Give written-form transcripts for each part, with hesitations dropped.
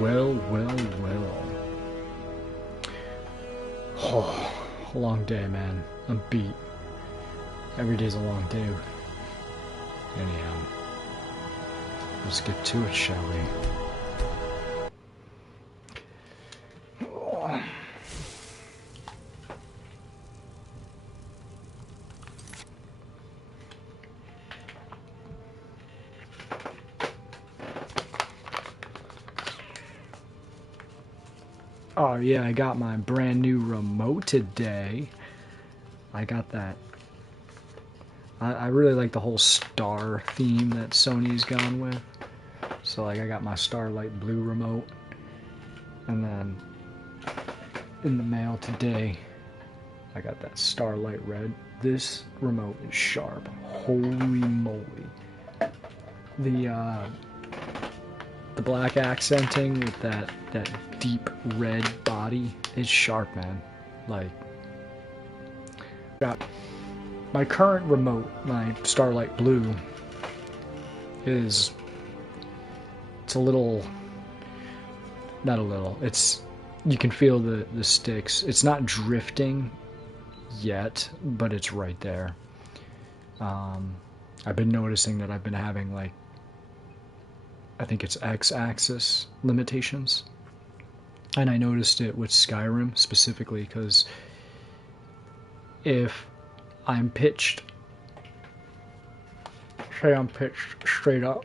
Well, well, well. Oh, a long day, man. I'm beat. Every day's a long day. Anyhow, let's get to it, shall we? Oh yeah, I got my brand new remote today. I got that. I really like the whole star theme that Sony's gone with. So like I got my Starlight Blue remote. And then in the mail today, I got that Starlight Red. This remote is sharp. Holy moly. The black accenting with that deep red body is sharp, man. Like, got my current remote, my Starlight Blue, it's a little, not a little, you can feel the sticks. It's not drifting yet, but it's right there. I've been noticing that I've been having, like, I think it's X-axis limitations. And I noticed it with Skyrim specifically because if I'm pitched, say I'm pitched straight up,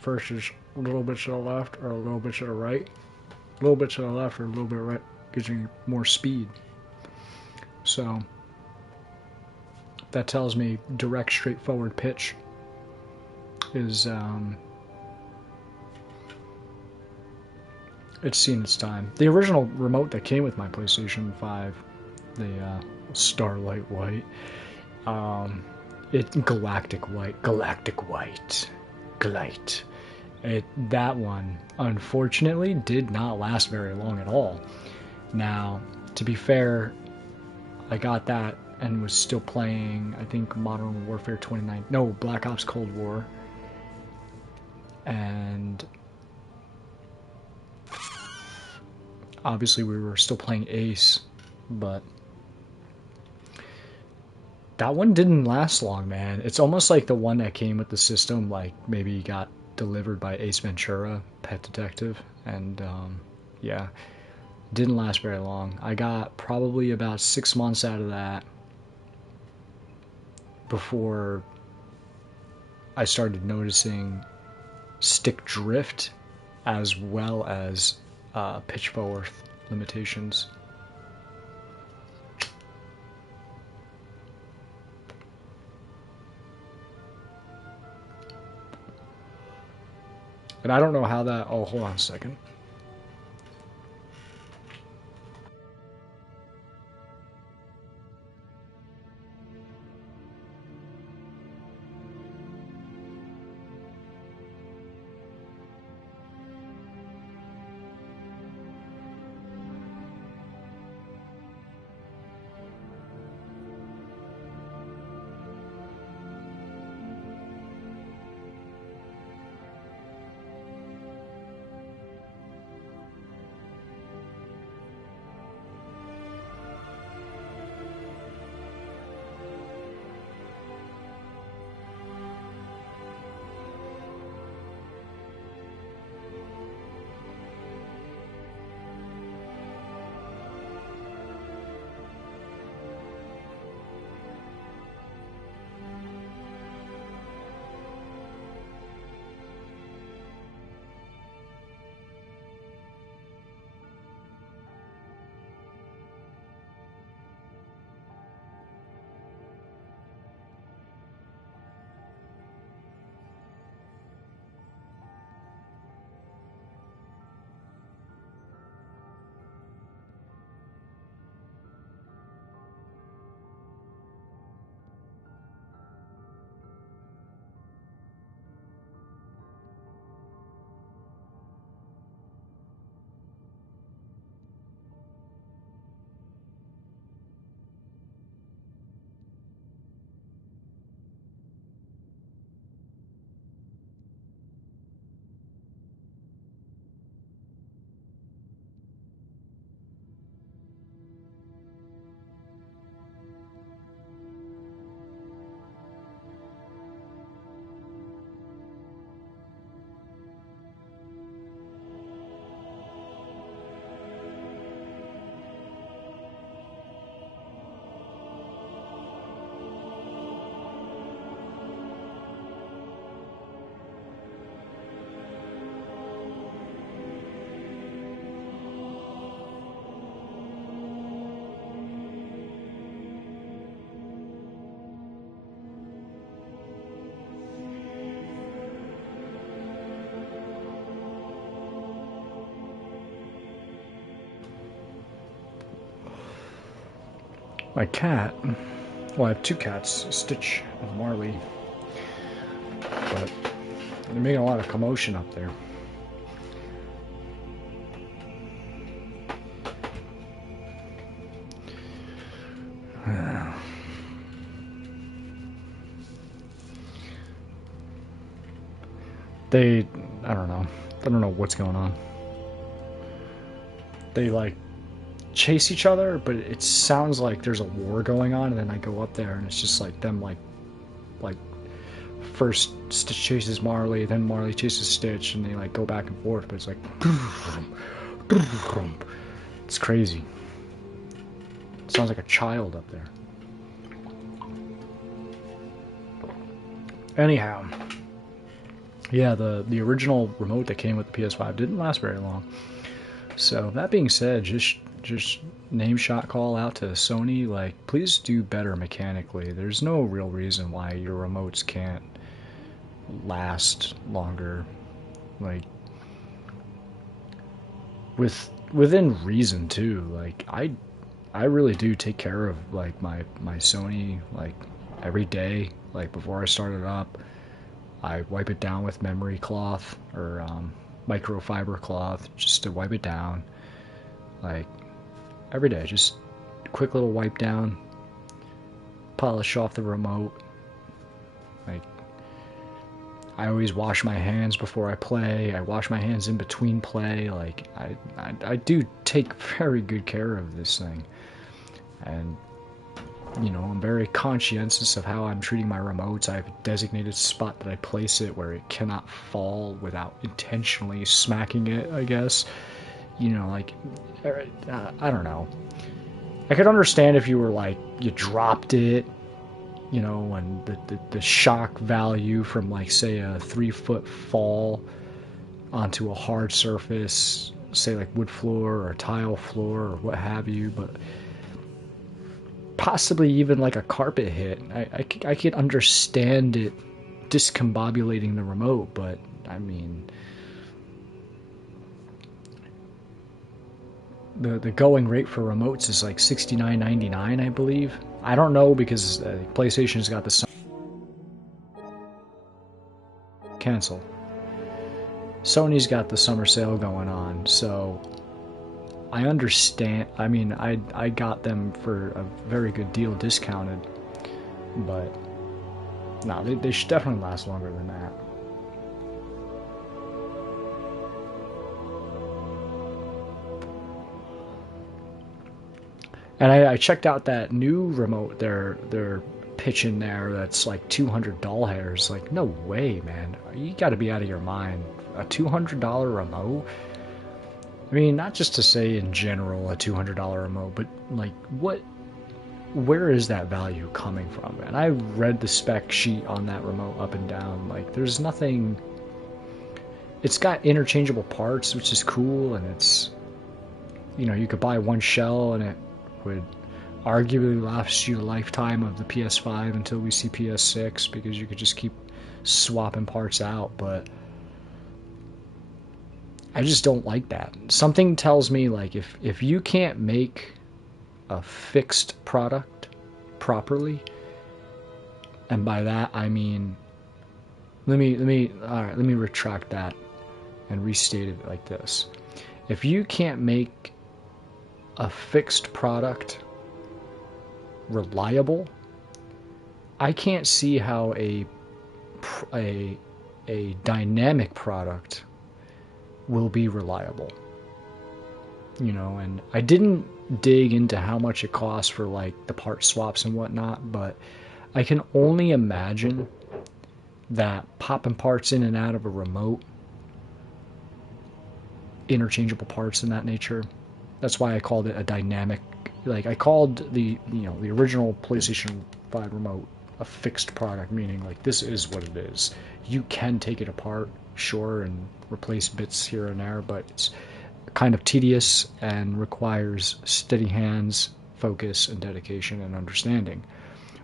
versus a little bit to the left or a little bit to the right, a little bit to the left or a little bit right gives me more speed. So that tells me direct, straightforward pitch is it's seen its time. The original remote that came with my PlayStation 5, the Starlight White, Galactic White, Galite. That one, unfortunately, did not last very long at all. Now, to be fair, I got that and was still playing, I think, Modern Warfare 29, no, Black Ops Cold War, and obviously we were still playing Ace, but that one didn't last long, man. It's almost like the one that came with the system, like maybe got delivered by Ace Ventura, Pet Detective, and yeah, didn't last very long. I got probably about 6 months out of that before I started noticing stick drift as well as pitch forward limitations. And I don't know how that... Oh, hold on a second. My cat, well, I have two cats, Stitch and Marley, but they're making a lot of commotion up there. I don't know. I don't know what's going on. They like chase each other, but it sounds like there's a war going on, and then I go up there and it's just like them like first Stitch chases Marley, then Marley chases Stitch, and they like go back and forth, but it's like it's crazy. It sounds like a child up there. Anyhow, yeah, the original remote that came with the PS5 didn't last very long. So that being said, just name shot call out to Sony, like, please do better mechanically. There's no real reason why your remotes can't last longer, like within reason too. Like I really do take care of like my Sony like every day. Like before I start it up, I wipe it down with memory cloth or microfiber cloth just to wipe it down. Like every day, just a quick little wipe down, polish off the remote. Like I always wash my hands before I play. I wash my hands in between play. Like I do take very good care of this thing, and you know, I'm very conscientious of how I'm treating my remotes. I have a designated spot that I place it where it cannot fall without intentionally smacking it, I guess. You know, like, I don't know. I could understand if you were like, you dropped it, you know, and the shock value from like, say, a 3-foot fall onto a hard surface, say like wood floor or tile floor or what have you, but possibly even like a carpet hit. I could understand it discombobulating the remote, but I mean, the going rate for remotes is like $69.99, I believe. I don't know because PlayStation's got the cancel. Sony's got the summer sale going on, so I understand. I mean, I got them for a very good deal discounted, but no, they should definitely last longer than that. And I checked out that new remote they're pitching there that's like $200. Like, no way, man. You got to be out of your mind. A $200 remote? I mean, not just to say in general a $200 remote, but like where is that value coming from? And I read the spec sheet on that remote up and down. Like, there's nothing. It's got interchangeable parts, which is cool, and it's, you know, you could buy one shell and it would arguably last you a lifetime of the PS5 until we see PS6, because you could just keep swapping parts out. But I just don't like that. Something tells me, like, if you can't make a fixed product properly, and by that I mean, let me retract that and restate it like this. If you can't make a fixed product reliable, I can't see how a dynamic product will be reliable. You know, and I didn't dig into how much it costs for like the part swaps and whatnot, but I can only imagine that popping parts in and out of a remote, interchangeable parts in that nature, that's why I called it a dynamic. Like, I called the original PlayStation 5 remote a fixed product, meaning like this is what it is. You can take it apart, sure, and replace bits here and there, but it's kind of tedious and requires steady hands, focus, and dedication and understanding.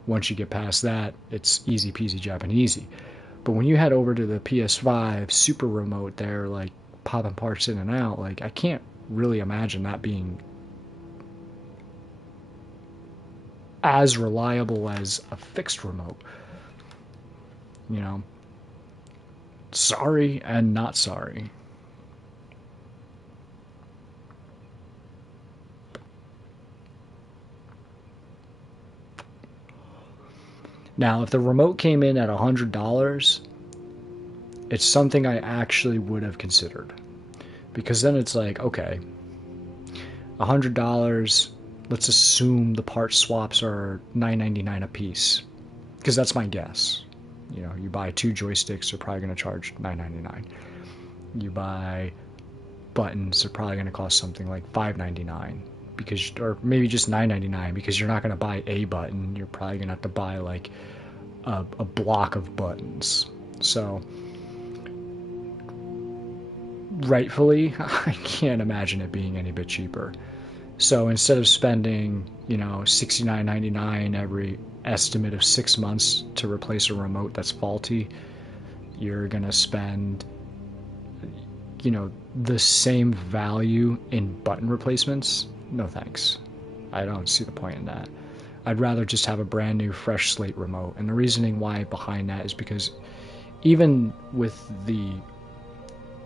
Once you get past that, it's easy peasy Japanesey. But when you head over to the PS5 Super Remote there, like popping parts in and out, like I can't really imagine that being as reliable as a fixed remote. You know, sorry and not sorry. Now, if the remote came in at $100, it's something I actually would have considered. Because then it's like, okay, $100, let's assume the part swaps are $9.99 a piece. Because that's my guess. You know, you buy 2 joysticks, they're probably going to charge $9.99. You buy buttons, they're probably going to cost something like $5.99. Because, or maybe just $9.99, because you're not going to buy a button, you're probably going to have to buy like a block of buttons. So rightfully, I can't imagine it being any bit cheaper. So instead of spending, you know, $69.99 every estimate of 6 months to replace a remote that's faulty, you're gonna spend, you know, the same value in button replacements. No thanks. I don't see the point in that. I'd rather just have a brand new fresh slate remote. And the reasoning why behind that is because even with the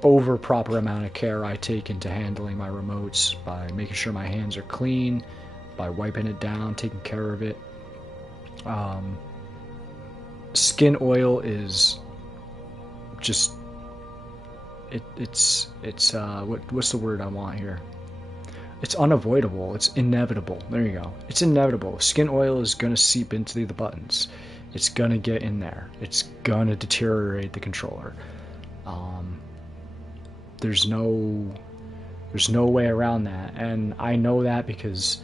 over proper amount of care I take into handling my remotes, by making sure my hands are clean, by wiping it down, taking care of it, skin oil is just it's what's the word I want here? It's unavoidable. It's inevitable. There you go. It's inevitable. Skin oil is going to seep into the buttons. It's going to get in there. It's going to deteriorate the controller. There's no way around that. And I know that because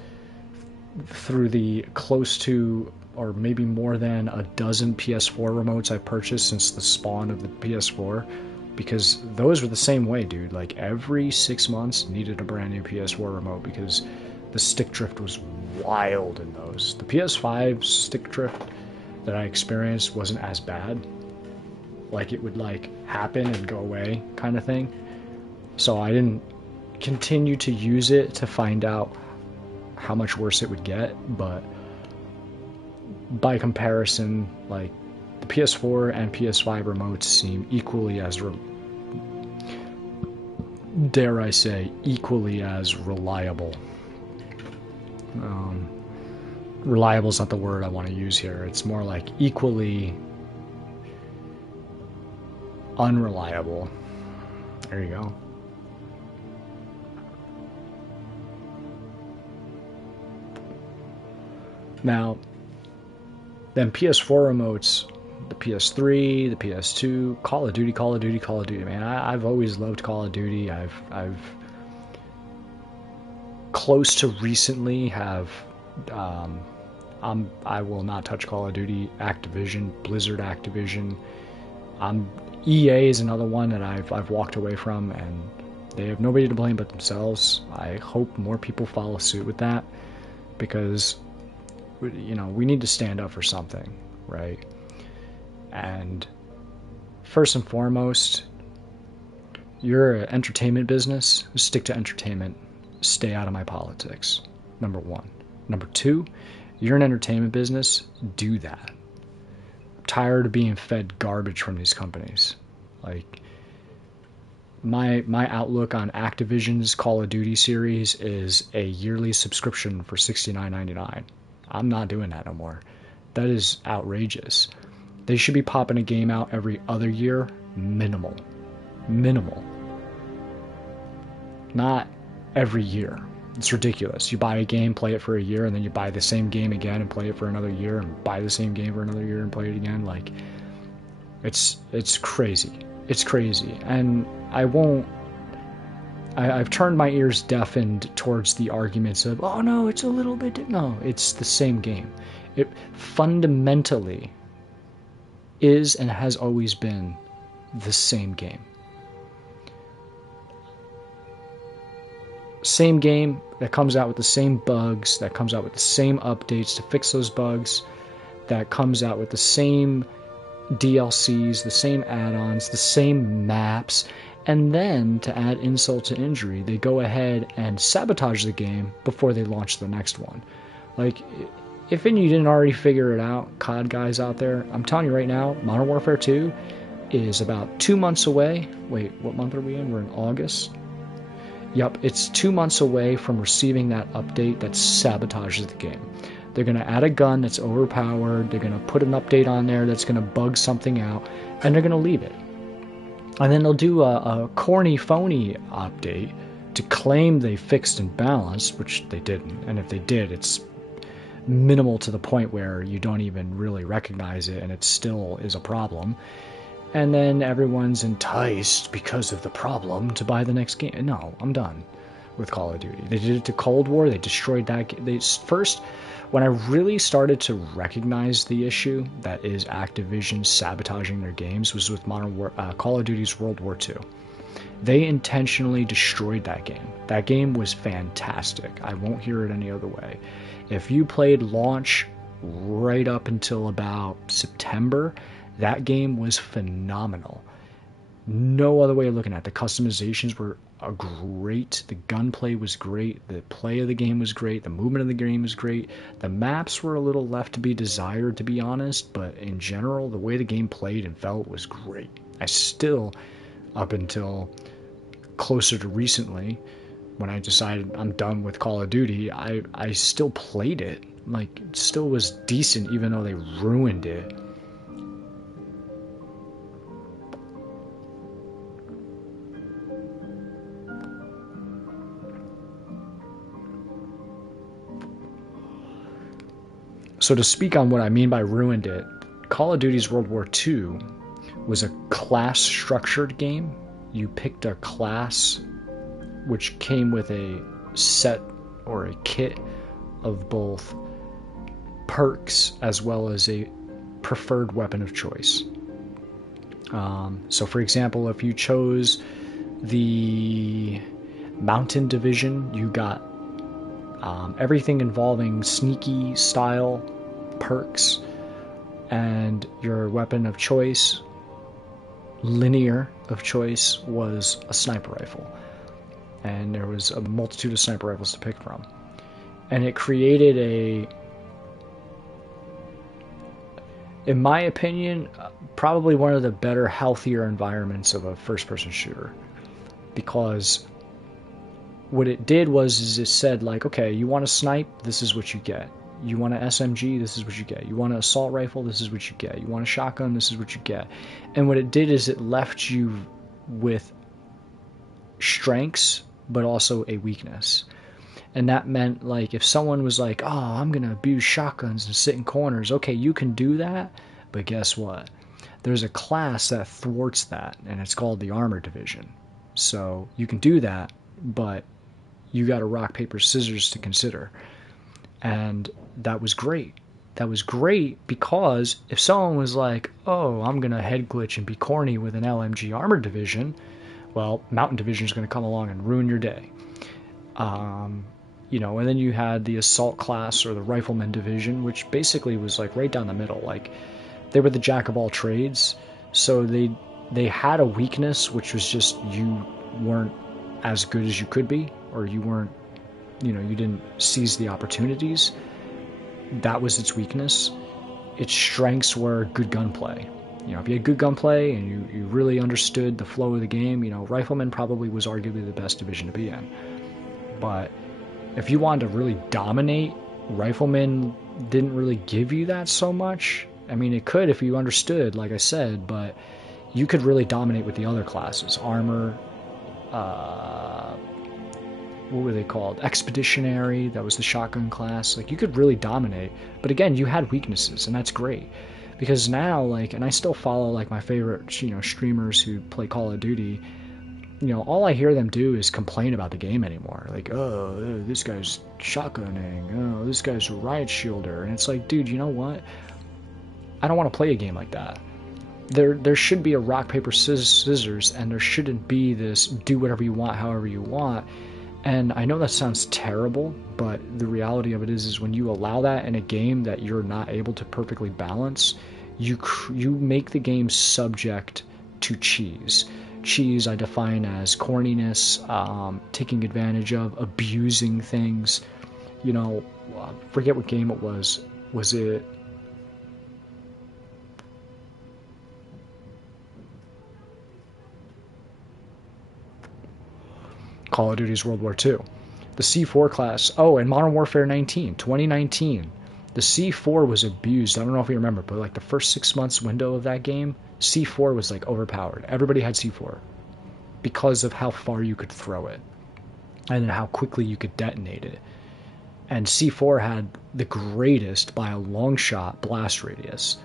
through the close to, or maybe more than a dozen PS4 remotes I've purchased since the spawn of the PS4, because those were the same way, dude. Like every 6 months needed a brand new PS4 remote because the stick drift was wild in those. The PS5 stick drift that I experienced wasn't as bad. Like it would like happen and go away kind of thing. So I didn't continue to use it to find out how much worse it would get, but by comparison, like the PS4 and PS5 remotes seem equally as dare I say equally as reliable. Reliable is not the word I want to use here. It's more like equally unreliable. There you go. Now, then PS4 remotes, the PS3, the PS2, Call of Duty, man. I've always loved Call of Duty. I've close to recently have I will not touch Call of Duty. Activision, Blizzard Activision. EA is another one that I've walked away from, and they have nobody to blame but themselves. I hope more people follow suit with that, because you know, we need to stand up for something, right? And first and foremost, you're an entertainment business, stick to entertainment. Stay out of my politics. Number one. Number two, you're an entertainment business, do that. I'm tired of being fed garbage from these companies. Like, my outlook on Activision's Call of Duty series is a yearly subscription for $69.99. I'm not doing that no more. That is outrageous. They should be popping a game out every other year, minimal. Not every year. It's ridiculous. You buy a game, play it for a year, and then you buy the same game again and play it for another year, and buy the same game for another year and play it again. Like, it's crazy. It's crazy. And I've turned my ears deafened towards the arguments of, oh no, it's a little bit... No, it's the same game. It fundamentally is and has always been the same game. Same game that comes out with the same bugs, that comes out with the same updates to fix those bugs, that comes out with the same DLCs, the same add-ons, the same maps. And then, to add insult to injury, they go ahead and sabotage the game before they launch the next one. Like, if you didn't already figure it out, COD guys out there, I'm telling you right now, Modern Warfare 2 is about 2 months away. Wait, what month are we in? We're in August. Yup, it's 2 months away from receiving that update that sabotages the game. They're going to add a gun that's overpowered, they're going to put an update on there that's going to bug something out, and they're going to leave it. And then they'll do a corny, phony update to claim they fixed and balanced, which they didn't. And if they did, it's minimal to the point where you don't even really recognize it, and it still is a problem. And then everyone's enticed because of the problem to buy the next game. No, I'm done with Call of Duty. They did it to Cold War. They destroyed that. They first, when I really started to recognize the issue that is Activision sabotaging their games, was with Call of Duty's World War II. They intentionally destroyed that game. That game was fantastic. I won't hear it any other way. If you played launch right up until about September, that game was phenomenal. No other way of looking at it. The customizations were great. The gunplay was great. The play of the game was great. The movement of the game was great. The maps were a little left to be desired, to be honest, but in general, the way the game played and felt was great. I still, up until closer to recently, when I decided I'm done with Call of Duty, I still played it. Like, it still was decent, even though they ruined it. So to speak on what I mean by ruined it, Call of Duty's World War II was a class-structured game. You picked a class which came with a set or a kit of both perks as well as a preferred weapon of choice. So for example, if you chose the Mountain Division, you got everything involving sneaky style perks, and your weapon of choice, linear of choice, was a sniper rifle. And there was a multitude of sniper rifles to pick from. And it created in my opinion, probably one of the better, healthier environments of a first-person shooter. Because what it did was it said, like, okay, you want to snipe, this is what you get. You want an SMG, this is what you get. You want an assault rifle, this is what you get. You want a shotgun, this is what you get. And what it did is it left you with strengths, but also a weakness. And that meant, like, if someone was like, oh, I'm going to abuse shotguns and sit in corners, okay, you can do that, but guess what? There's a class that thwarts that, and it's called the Armor Division. So you can do that, but you got to rock, paper, scissors to consider. And that was great. That was great because if someone was like, oh, I'm going to head glitch and be corny with an LMG Armor Division, well, Mountain Division is going to come along and ruin your day. And then you had the Assault class or the Rifleman Division, which basically was like right down the middle. Like, they were the jack of all trades, so they had a weakness, which was just you weren't as good as you could be, or you weren't, you didn't seize the opportunities. That was its weakness. Its strengths were good gunplay. If you had good gunplay and you really understood the flow of the game, Rifleman probably was arguably the best division to be in. But if you wanted to really dominate, Rifleman didn't really give you that so much. I mean, it could if you understood, like I said, but you could really dominate with the other classes. Armor, what were they called? Expeditionary, that was the shotgun class. Like, you could really dominate. But again, you had weaknesses, and that's great. Because now, like, and I still follow, like, my favorite, streamers who play Call of Duty. All I hear them do is complain about the game anymore. Like, oh, this guy's shotgunning. Oh, this guy's a riot shielder. And it's like, dude, you know what? I don't want to play a game like that. There should be a rock, paper, scissors, and there shouldn't be this do whatever you want, however you want. And I know that sounds terrible, but the reality of it is when you allow that in a game that you're not able to perfectly balance, you make the game subject to cheese. Cheese I define as corniness, taking advantage of, abusing things. Forget what game it was. Was it... Call of Duty's World War II. The C4 class... Oh, and Modern Warfare 2019. The C4 was abused. I don't know if you remember, but like the first 6 months window of that game, C4 was like overpowered. Everybody had C4 because of how far you could throw it and how quickly you could detonate it. And C4 had the greatest, by a long shot, blast radius.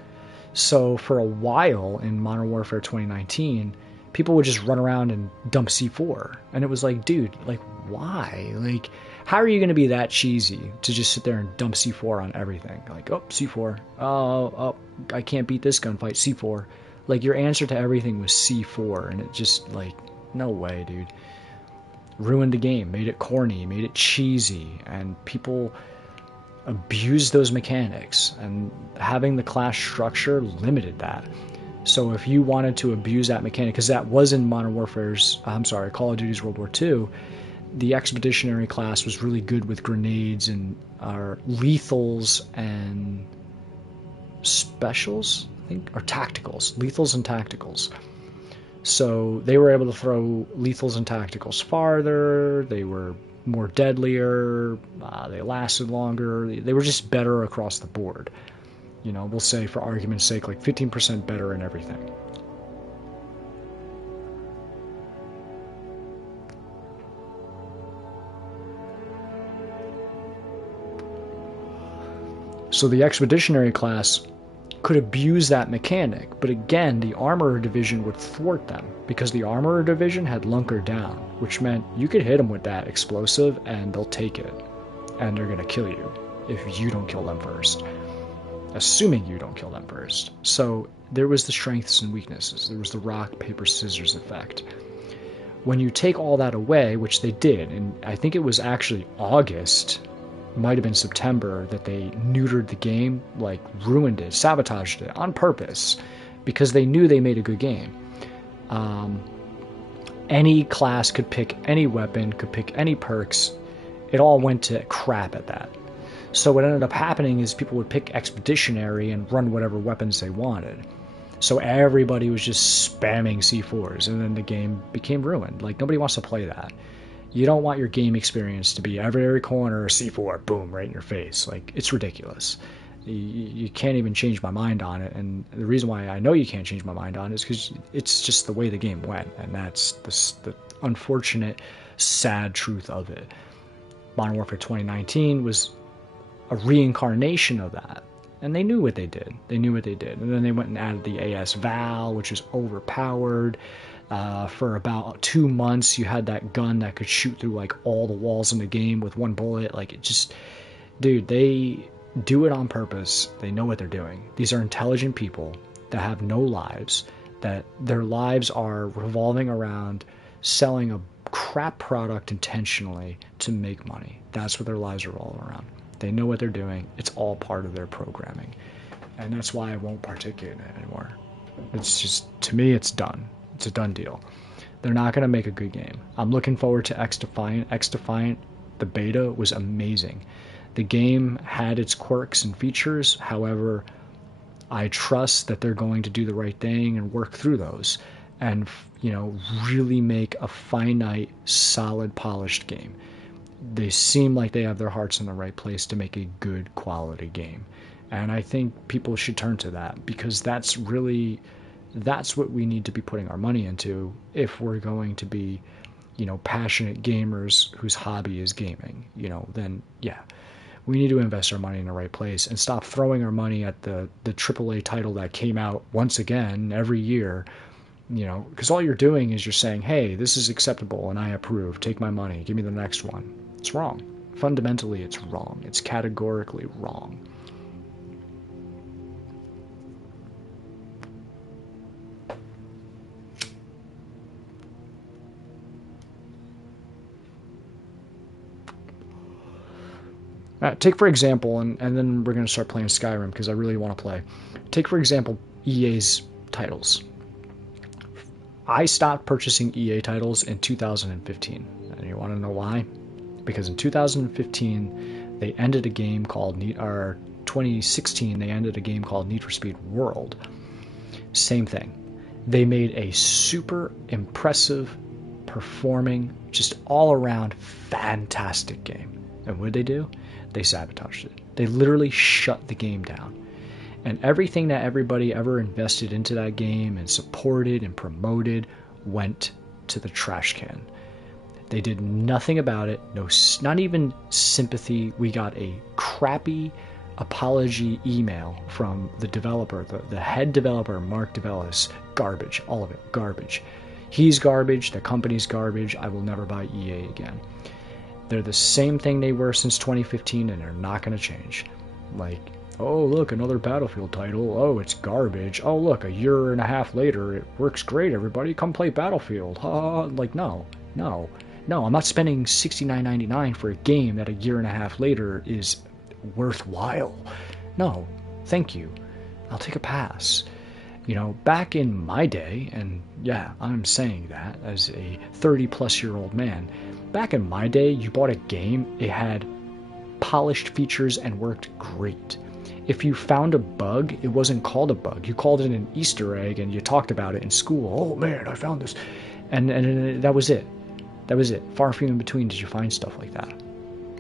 So for a while in Modern Warfare 2019, people would just run around and dump C4. And it was like, dude, like, why? Like, how are you going to be that cheesy to just sit there and dump C4 on everything? Like, oh, C4. Oh, I can't beat this gunfight. C4. Like, your answer to everything was C4. And it just, like, no way, dude. Ruined the game, made it corny, made it cheesy, and people abused those mechanics, and having the class structure limited that. So if you wanted to abuse that mechanic, because that was in Call of Duty's World War II, the expeditionary class was really good with grenades and lethals and specials, I think, or tacticals, lethals and tacticals. So they were able to throw lethals and tacticals farther, they were more deadlier, they lasted longer, they were just better across the board. You know, we'll say for argument's sake, like 15% better in everything. So the expeditionary class could abuse that mechanic, but again, the armorer division would thwart them because the armorer division had Lunker down, which meant you could hit them with that explosive and they'll take it, and they're going to kill you if you don't kill them first, assuming you don't kill them first. So there was the strengths and weaknesses. There was the rock, paper, scissors effect. When you take all that away, which they did, and I think it was actually August, might have been September, that they neutered the game, like ruined it, sabotaged it on purpose, because they knew they made a good game. Any class could pick any weapon, could pick any perks. It all went to crap at that. So what ended up happening is people would pick expeditionary and run whatever weapons they wanted. So everybody was just spamming C4s, and then the game became ruined. Like, nobody wants to play that. You don't want your game experience to be every corner C4, boom, right in your face. Like, it's ridiculous. You can't even change my mind on it. And the reason why I know you can't change my mind on it is because it's just the way the game went. And that's the unfortunate, sad truth of it. Modern Warfare 2019 was a reincarnation of that. And they knew what they did. And then they went and added the AS Val, which is overpowered. For about 2 months, you had that gun that could shoot through like all the walls in the game with one bullet. Like, it just, dude, they do it on purpose. They know what they're doing. These are intelligent people that have no lives, that their lives are revolving around selling a crap product intentionally to make money. That's what their lives revolve around. They know what they're doing. It's all part of their programming. And that's why I won't partake in it anymore. It's just, to me, it's done. It's a done deal. They're not going to make a good game. I'm looking forward to X-Defiant. X-Defiant, the beta, was amazing. The game had its quirks and features. However, I trust that they're going to do the right thing and work through those and, you know, really make a finite, solid, polished game. They seem like they have their hearts in the right place to make a good quality game. And I think people should turn to that, because that's what we need to be putting our money into if we're going to be, you know, passionate gamers whose hobby is gaming. You know, then yeah, we need to invest our money in the right place and stop throwing our money at the AAA title that came out once again every year. You know, because all you're doing is you're saying, hey, this is acceptable and I approve. Take my money. Give me the next one. It's wrong. Fundamentally, it's wrong. It's categorically wrong. Take, for example, and then we're going to start playing Skyrim because I really want to play. Take, for example, EA's titles. I stopped purchasing EA titles in 2015. And you want to know why? Because in 2015, they ended a game called 2016, they ended a game called Need for Speed World. Same thing. They made a super impressive, performing, just all around fantastic game. And what did they do? They sabotaged it. They literally shut the game down. And everything that everybody ever invested into that game and supported and promoted went to the trash can. They did nothing about it. No, not even sympathy. We got a crappy apology email from the developer, the head developer, Mark DeVellis. Garbage. All of it. Garbage. He's garbage. The company's garbage. I will never buy EA again. They're the same thing they were since 2015, and they're not going to change. Like, oh, look, another Battlefield title. Oh, it's garbage. Oh, look, a year and a half later, it works great, everybody. Come play Battlefield. Like, no. I'm not spending $69.99 for a game that a year and a half later is worthwhile. No, thank you. I'll take a pass. You know, back in my day, and yeah, I'm saying that as a 30-plus-year-old man, back in my day, you bought a game, it had polished features and worked great. If you found a bug, it wasn't called a bug. You called it an Easter egg, and you talked about it in school. Oh, man, I found this. And that was it. That was it. Far few in between did you find stuff like that.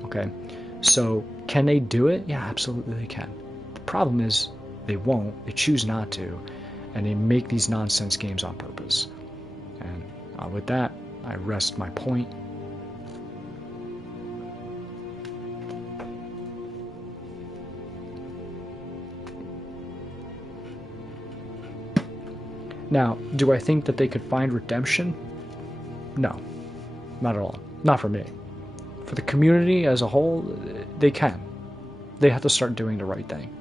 Okay? So, can they do it? Yeah, absolutely they can. The problem is, they won't. They choose not to. And they make these nonsense games on purpose. And with that, I rest my point. Now, do I think that they could find redemption? No, not at all. Not for me. For the community as a whole, they can. They have to start doing the right thing.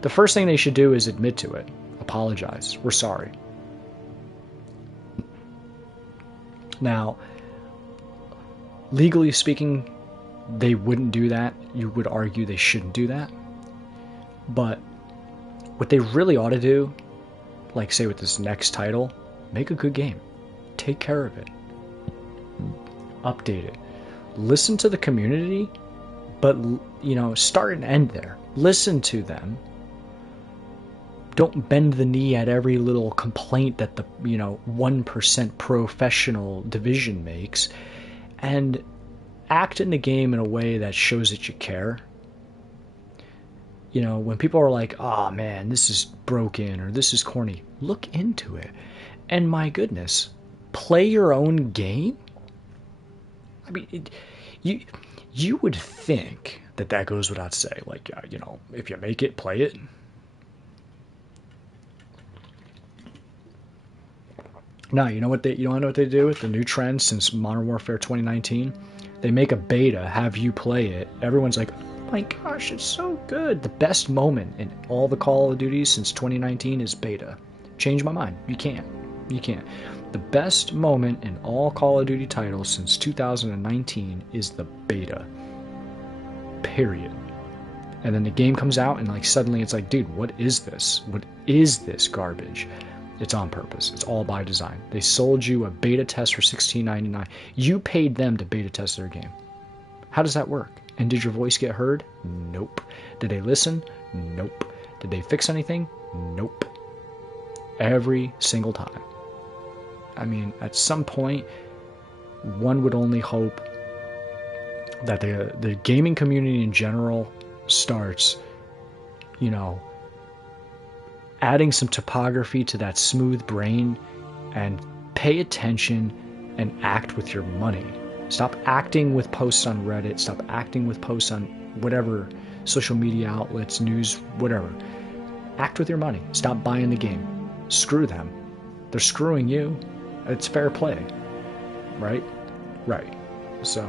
The first thing they should do is admit to it. Apologize. We're sorry. Now, legally speaking, they wouldn't do that. You would argue they shouldn't do that. But what they really ought to do, like say with this next title, make a good game. Take care of it. Update it. Listen to the community, but, you know, start and end there. Listen to them. Don't bend the knee at every little complaint that the, 1% professional division makes, and act in the game in a way that shows that you care. You know, when people are like, oh man, this is broken or this is corny, look into it. And my goodness, play your own game? I mean, you would think that goes without say. Like, if you make it, play it. Now, you know what they do with the new trend since Modern Warfare 2019? They make a beta, have you play it. Everyone's like, oh my gosh, it's so good. The best moment in all the Call of Duties since 2019 is beta. Change my mind. You can't. The best moment in all Call of Duty titles since 2019 is the beta. Period. And then the game comes out and like suddenly it's like, dude, what is this? What is this garbage? It's on purpose. It's all by design. They sold you a beta test for $16.99. You paid them to beta test their game. How does that work? And did your voice get heard? Nope. Did they listen? Nope. Did they fix anything? Nope. Every single time. I mean, at some point, one would only hope that the gaming community in general starts, adding some topography to that smooth brain and pay attention and act with your money. Stop acting with posts on Reddit. Stop acting with posts on whatever social media outlets, news, whatever. Act with your money. Stop buying the game. Screw them. They're screwing you. It's fair play. Right? Right. So...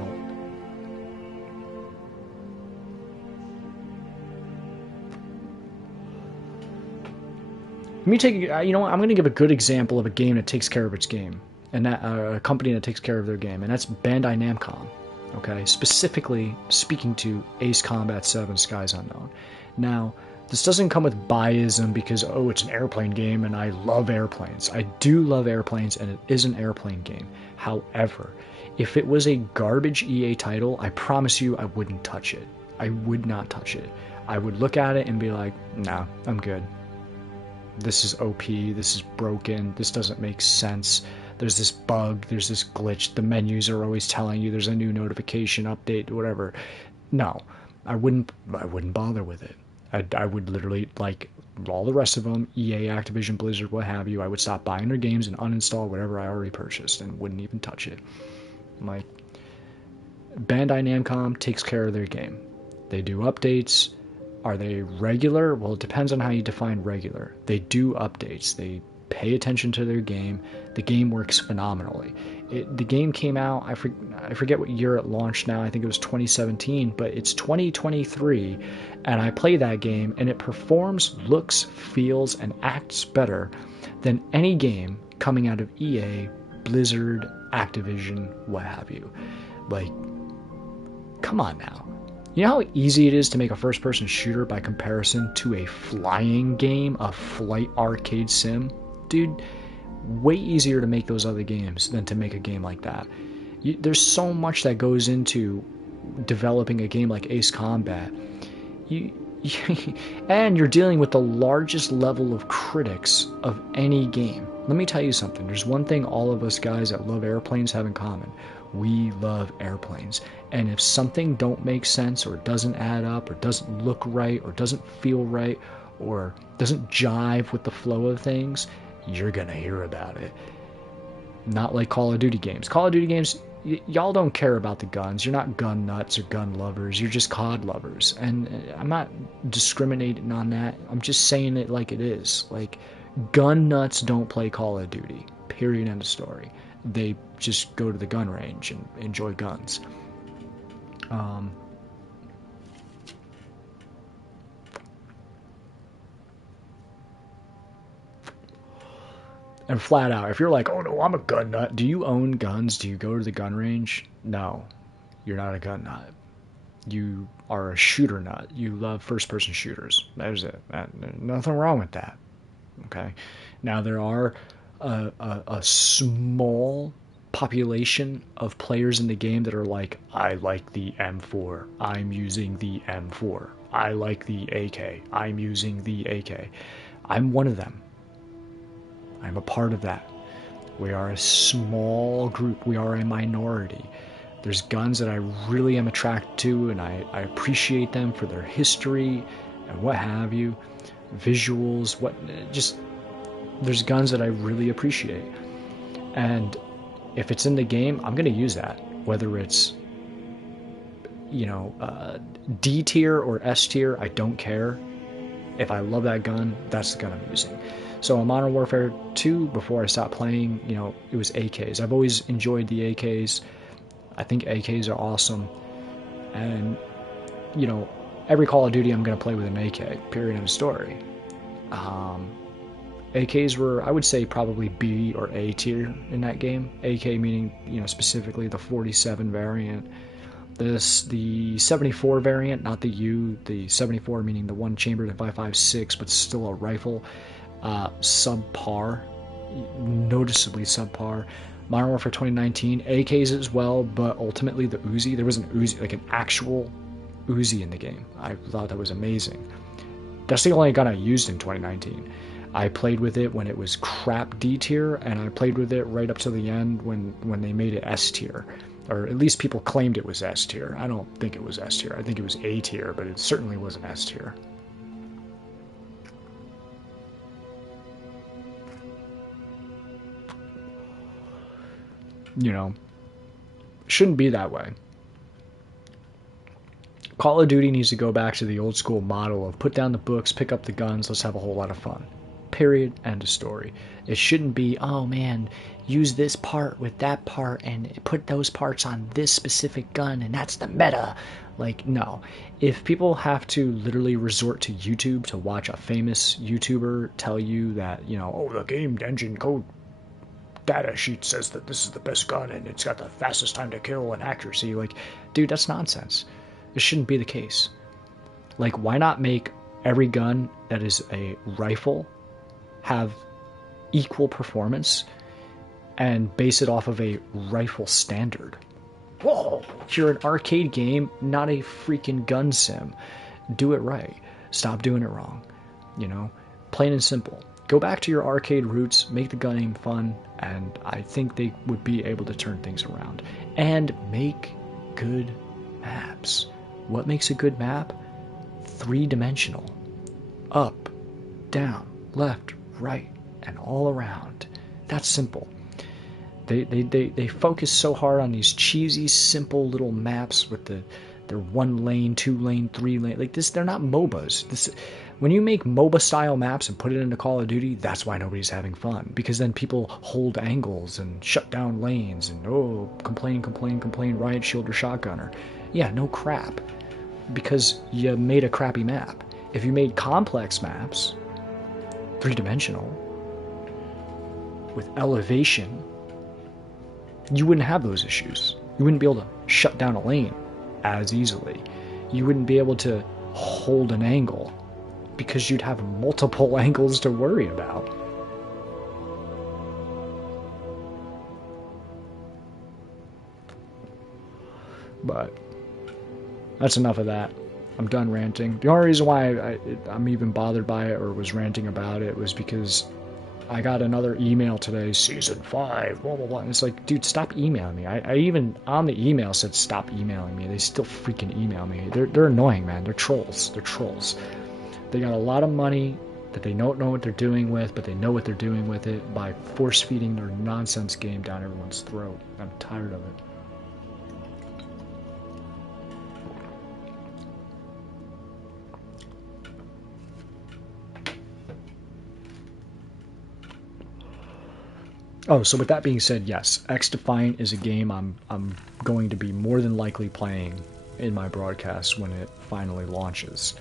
let me take, I'm going to give a good example of a game that takes care of its game, and that a company that takes care of their game, and that's Bandai Namco. Okay, specifically speaking to Ace Combat 7: Skies Unknown. Now, this doesn't come with biasm because it's an airplane game and I love airplanes. I do love airplanes, and it is an airplane game. However, if it was a garbage EA title, I promise you I wouldn't touch it. I would not touch it. I would look at it and be like, nah, I'm good. This is OP, this is broken, this doesn't make sense. There's this bug, there's this glitch, the menus are always telling you there's a new notification update, whatever. No, I wouldn't bother with it. I would literally, like all the rest of them, EA, Activision, Blizzard, what have you, I would stop buying their games and uninstall whatever I already purchased and wouldn't even touch it. Like, Bandai Namco takes care of their game. They do updates. Are they regular? Well, it depends on how you define regular. They do updates. They pay attention to their game. The game works phenomenally. The game came out, I forget what year it launched now. I think it was 2017, but it's 2023, and I play that game, and it performs, looks, feels, and acts better than any game coming out of EA, Blizzard, Activision, what have you. Like, come on now. You know how easy it is to make a first-person shooter by comparison to a flying game, a flight arcade sim? Dude, way easier to make those other games than to make a game like that. There's so much that goes into developing a game like Ace Combat. And you're dealing with the largest level of critics of any game. Let me tell you something. There's one thing all of us guys that love airplanes have in common. We love airplanes. And if something don't make sense or doesn't add up or doesn't look right or doesn't feel right or doesn't jive with the flow of things, you're gonna hear about it. Not like Call of Duty games. Call of Duty games, y'all don't care about the guns. You're not gun nuts or gun lovers. You're just COD lovers. And I'm not discriminating on that. I'm just saying it like it is. Like, gun nuts don't play Call of Duty. Period, end of story. They just go to the gun range and enjoy guns. And flat out, if you're like, oh no, I'm a gun nut, do you own guns? Do you go to the gun range? No, you're not a gun nut. You are a shooter nut. You love first-person shooters. There's it. Nothing wrong with that. Okay? Now, there are a small population of players in the game that are like, I like the M4. I'm using the M4. I like the AK. I'm using the AK. I'm one of them. I'm a part of that. We are a small group. We are a minority. There's guns that I really am attracted to, and I appreciate them for their history and what have you. Visuals, there's guns that I really appreciate. And if it's in the game, I'm going to use that. Whether it's, D tier or S tier, I don't care. If I love that gun, that's the gun I'm using. So in Modern Warfare 2, before I stopped playing, it was AKs. I've always enjoyed the AKs. I think AKs are awesome. And, every Call of Duty I'm going to play with an AK, period, end of story. AKs were, I would say, probably B or A tier in that game. AK meaning, specifically the 47 variant. The 74 variant, not the U, the 74 meaning the one chambered in 5.56, but still a rifle. Subpar, noticeably subpar. Modern Warfare 2019, AKs as well, but ultimately the Uzi. There was an Uzi, like an actual Uzi in the game. I thought that was amazing. That's the only gun I used in 2019. I played with it when it was crap D tier, and I played with it right up to the end when they made it S tier. Or at least people claimed it was S tier. I don't think it was S tier. I think it was A tier, but it certainly wasn't S tier. Shouldn't be that way. Call of Duty needs to go back to the old school model of put down the books, pick up the guns, let's have a whole lot of fun. Period, end of story. It shouldn't be, oh man, use this part with that part and put those parts on this specific gun and that's the meta. Like, no. If people have to literally resort to YouTube to watch a famous YouTuber tell you that, the game engine code data sheet says that this is the best gun and it's got the fastest time to kill and accuracy, like, dude, that's nonsense. It shouldn't be the case. Like, why not make every gun that is a rifle have equal performance and base it off of a rifle standard? Whoa, you're an arcade game, not a freaking gun sim. Do it right. Stop doing it wrong. You know, plain and simple. Go back to your arcade roots, make the gunning fun, and I think they would be able to turn things around. And make good maps. What makes a good map? 3-dimensional. Up, down, left, right, and all around. That's simple. They focus so hard on these cheesy, simple little maps with their 1 lane, 2 lane, 3 lane. Like this, they're not MOBAs. When you make MOBA style maps and put it into Call of Duty, that's why nobody's having fun. Because then people hold angles and shut down lanes and complain, riot shield or shotgunner. Yeah, no crap. Because you made a crappy map. If you made complex maps, 3-dimensional, with elevation, you wouldn't have those issues. You wouldn't be able to shut down a lane as easily. You wouldn't be able to hold an angle because you'd have multiple angles to worry about. But that's enough of that. I'm done ranting. The only reason why I'm even bothered by it or was ranting about it was because I got another email today, Season 5, blah, blah, blah. And it's like, dude, stop emailing me. I even, on the email, said stop emailing me. They still freaking email me. They're annoying, man. They're trolls. They're trolls. They got a lot of money that they don't know what they're doing with, but they know what they're doing with it by force-feeding their nonsense game down everyone's throat. I'm tired of it. Oh, so with that being said, yes, X Defiant is a game I'm going to be more than likely playing in my broadcast when it finally launches.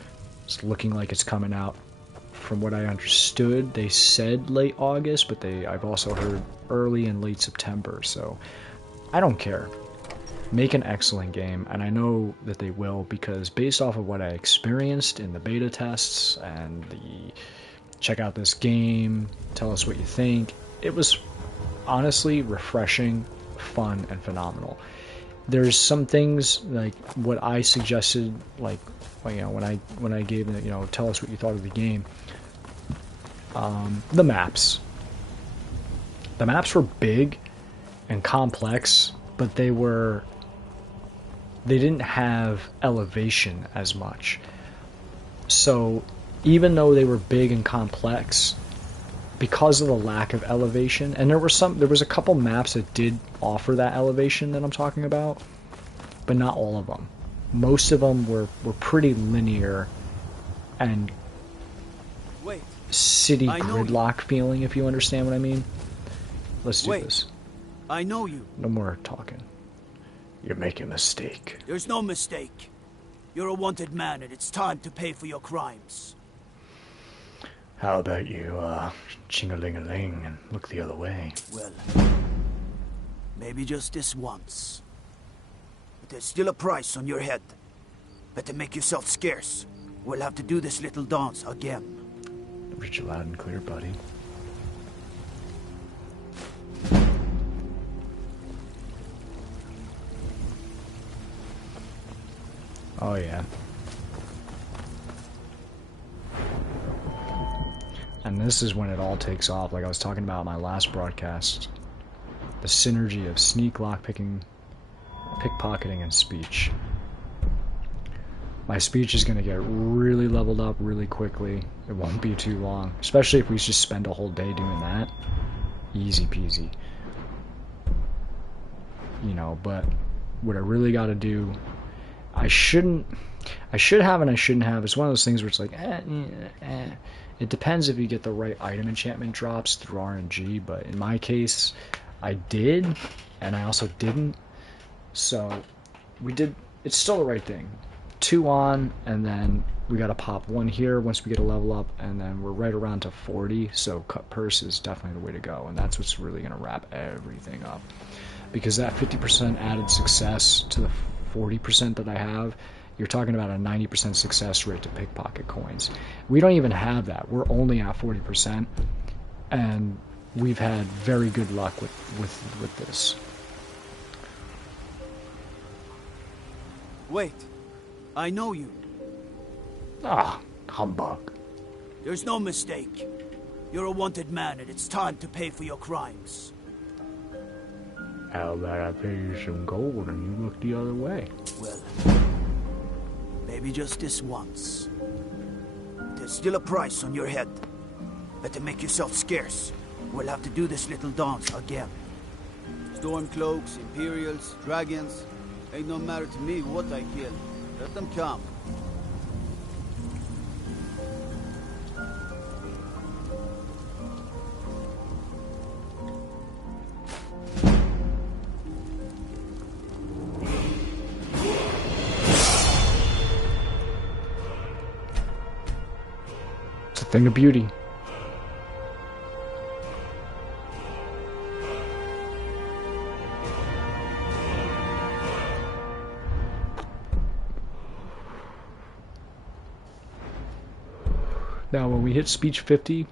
It's looking like it's coming out. From what I understood, they said late August, but I've also heard early and late September, so I don't care. Make an excellent game, and I know that they will, because based off of what I experienced in the beta tests and the check out this game, tell us what you think, it was honestly refreshing, fun, and phenomenal. There's some things like what I suggested, like, you know, when I gave it, you know, tell us what you thought of the game. The maps were big and complex, but they didn't have elevation as much. So even though they were big and complex, because of the lack of elevation, and there was a couple maps that did offer that elevation that I'm talking about, but not all of them. Most of them were pretty linear and city gridlock feeling, if you understand what I mean. Let's do this. I know you. No more talking. You're making a mistake. There's no mistake. You're a wanted man, and it's time to pay for your crimes. How about you, ching-a-ling-a-ling and look the other way? Well, maybe just this once. But there's still a price on your head. Better make yourself scarce. We'll have to do this little dance again. Read you loud and clear, buddy. Oh, yeah. And this is when it all takes off, like I was talking about in my last broadcast. The synergy of sneak, lockpicking, pickpocketing, and speech. My speech is going to get really leveled up really quickly. It won't be too long. Especially if we just spend a whole day doing that. Easy peasy. You know, but what I really got to do... I should have and I shouldn't have. It's one of those things where it's like, It depends if you get the right item enchantment drops through RNG, but in my case, I did, and I also didn't. So, we did, it's still the right thing. 2 on, and then we gotta pop 1 here once we get a level up, and then we're right around to 40, so cut purse is definitely the way to go, and that's what's really gonna wrap everything up. Because that 50% added success to the 40% that I have, you're talking about a 90% success rate to pickpocket coins. We don't even have that. We're only at 40%, and we've had very good luck with this. Wait, I know you. Ah, humbug. There's no mistake. You're a wanted man, and it's time to pay for your crimes. How about I pay you some gold and you look the other way? Well, maybe just this once. There's still a price on your head. Better make yourself scarce. We'll have to do this little dance again. Stormcloaks, Imperials, dragons. Ain't no matter to me what I kill. Let them come. It's a thing of beauty. Now, when we hit speech 50,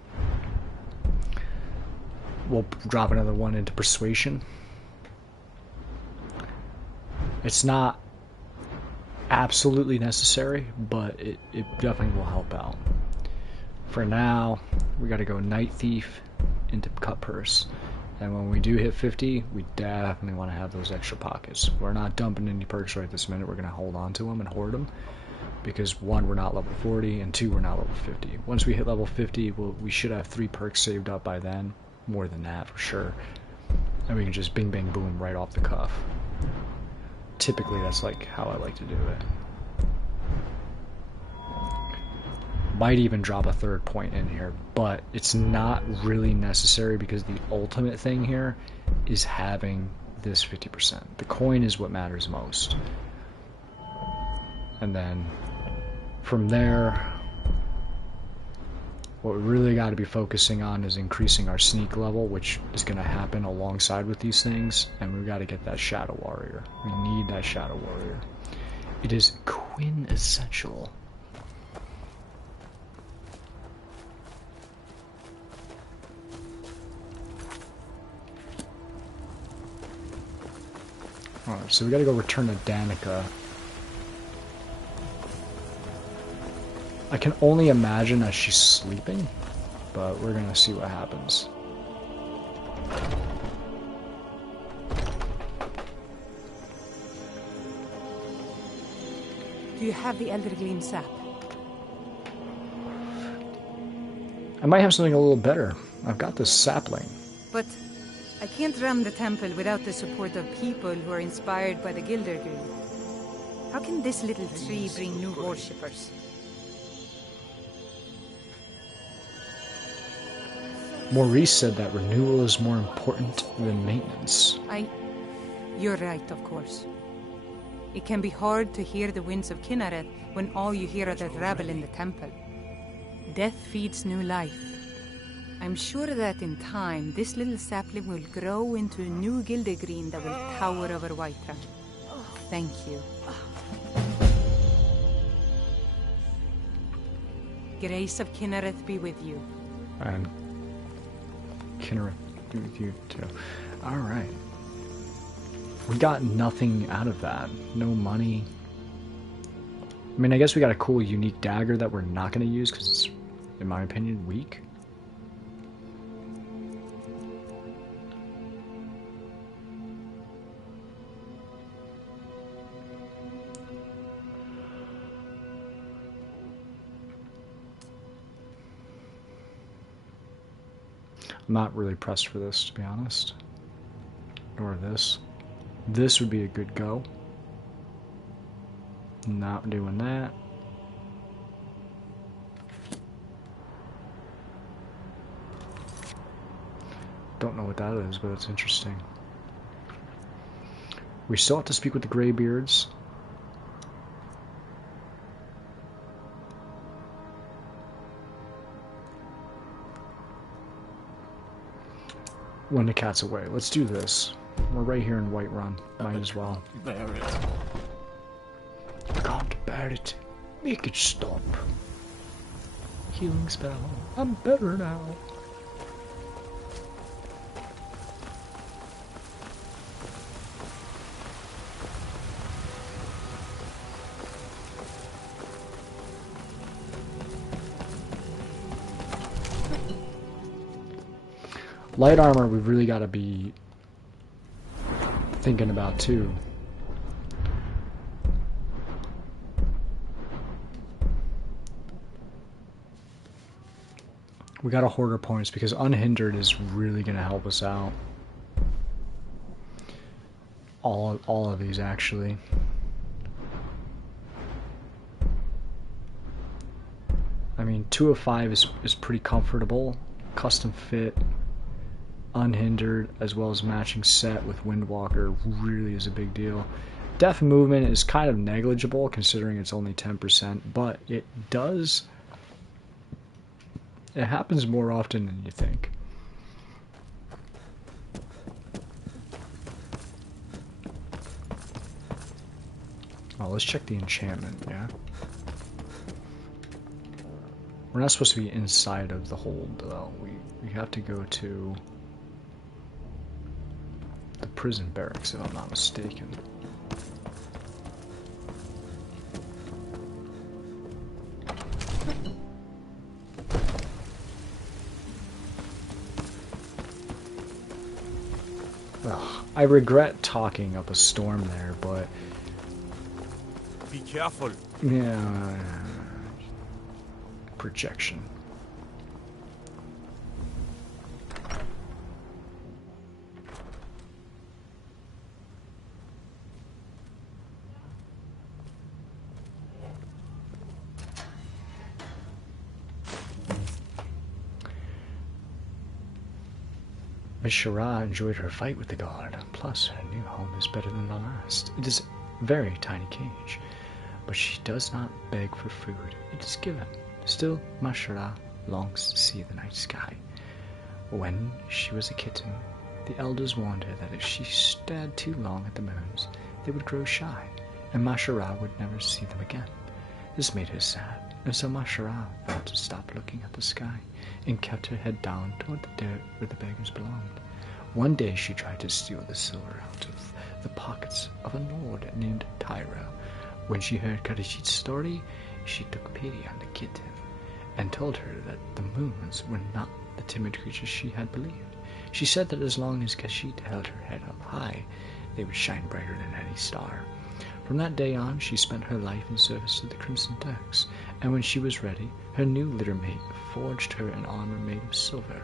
we'll drop another one into persuasion. It's not absolutely necessary, but it definitely will help out. For now, we gotta go Night Thief into Cut Purse. And when we do hit 50, we definitely want to have those extra pockets. We're not dumping any perks right this minute. We're going to hold on to them and hoard them. Because 1, we're not level 40, and 2, we're not level 50. Once we hit level 50, we should have 3 perks saved up by then. More than that, for sure. And we can just bing, bang, boom right off the cuff. Typically, that's like how I like to do it. Might even drop a 3rd point in here, but it's not really necessary because the ultimate thing here is having this 50%. The coin is what matters most. And then from there, what we really got to be focusing on is increasing our sneak level, which is going to happen alongside with these things, and we've got to get that Shadow Warrior. We need that Shadow Warrior. It is quintessential. Alright, so we gotta go return to Danica. I can only imagine that she's sleeping, but we're gonna see what happens. Do you have the Elder Gleam sap? I might have something a little better. I've got this sapling. But I can't run the temple without the support of people who are inspired by the Gilder Green. How can this little tree bring new worshippers? Maurice said that renewal is more important than maintenance. You're right, of course. It can be hard to hear the winds of Kinneret when all you hear are the rabble in the temple. Death feeds new life. I'm sure that in time, this little sapling will grow into a new Gildegreen that will tower over Whiterun. Thank you. Grace of Kinnereth be with you. And Kinnereth be with you too. Alright. We got nothing out of that. No money. I mean, I guess we got a cool, unique dagger that we're not going to use because it's, in my opinion, weak. I'm not really pressed for this, to be honest. Or this. This would be a good go. Not doing that. Don't know what that is, but it's interesting. We still have to speak with the Greybeards. When the cat's away. Let's do this. We're right here in Whiterun. Might as well. Bear it. I can't bear it. Make it stop. Healing spell. I'm better now. Light armor, we've really got to be thinking about too. We got to hoarder points because unhindered is really going to help us out. All of these actually. I mean, 2 of 5 is pretty comfortable. Custom fit, unhindered, as well as matching set with Windwalker really is a big deal. Depth movement is kind of negligible considering it's only 10%, but it happens more often than you think. Oh, let's check the enchantment, yeah? We're not supposed to be inside of the hold, though. We have to go to the prison barracks, if I'm not mistaken. Ugh, I regret talking up a storm there, but... Be careful. Yeah... projection. Miss Shara enjoyed her fight with the guard, plus her new home is better than the last. It is a very tiny cage, but she does not beg for food. It is given. Still, Mashara longs to see the night sky. When she was a kitten, the elders warned her that if she stared too long at the moons, they would grow shy, and Mashara would never see them again. This made her sad, and so Mashara vowed to stop looking at the sky, and kept her head down toward the dirt where the beggars belonged. One day she tried to steal the silver out of the pockets of a lord named Tyra. When she heard Karishit's story, she took pity on the kitten, and told her that the moons were not the timid creatures she had believed. She said that as long as Kashit held her head up high, they would shine brighter than any star. From that day on, she spent her life in service to the Crimson Turks, and when she was ready, her new littermate forged her an armor made of silver,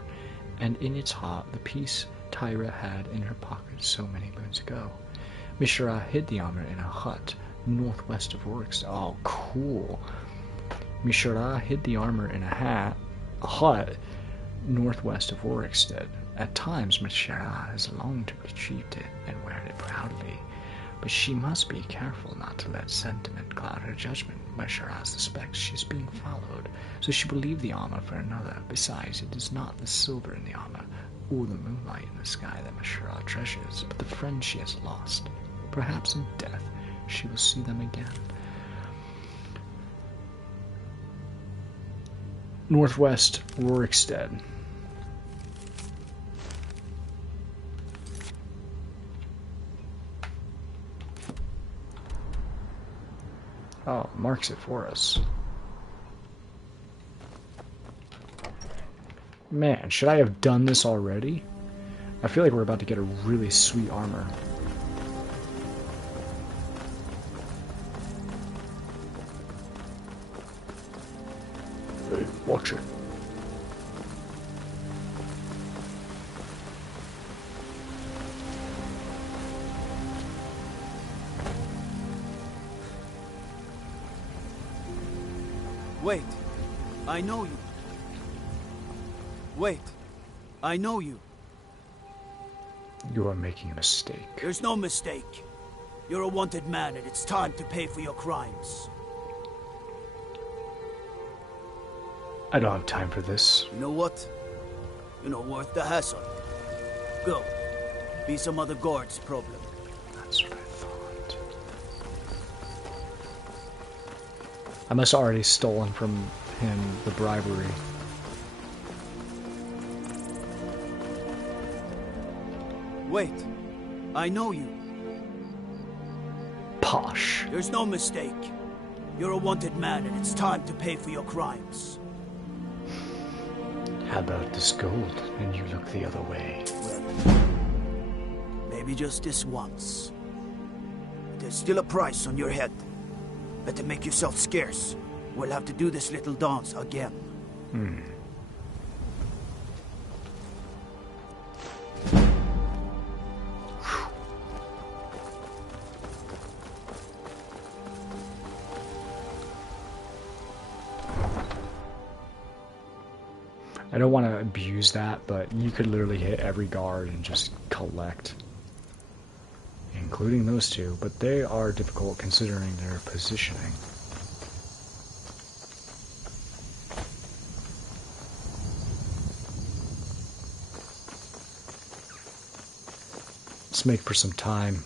and in its heart the piece Tyra had in her pocket so many moons ago. Mishra hid the armor in a hut northwest of Rorikstead. Oh, cool. Mishra hid the armor in a hut northwest of Rorikstead. At times, Mishra has longed to retrieve it and wear it proudly, but she must be careful not to let sentiment cloud her judgment. Mishra suspects she is being followed, so she will leave the armor for another. Besides, it is not the silver in the armor or the moonlight in the sky that Mishra treasures, but the friends she has lost. Perhaps in death she will see them again. Northwest Rorikstead. Oh, marks it for us. Man, should I have done this already? I feel like we're about to get a really sweet armor. Hey, watch it. Wait, I know you. Wait, I know you. You are making a mistake. There's no mistake. You're a wanted man, and it's time to pay for your crimes. I don't have time for this. You know what? You're not worth the hassle. Go. Be some other guard's problem. That's what I thought. I must have already stolen from him the bribery. Wait, I know you. Posh. There's no mistake. You're a wanted man, and it's time to pay for your crimes. How about this gold and you look the other way? Well, maybe just this once. There's still a price on your head. Better make yourself scarce. We'll have to do this little dance again. I don't want to abuse that, but you could literally hit every guard and just collect. Including those two, but they are difficult considering their positioning. Let's make for some time.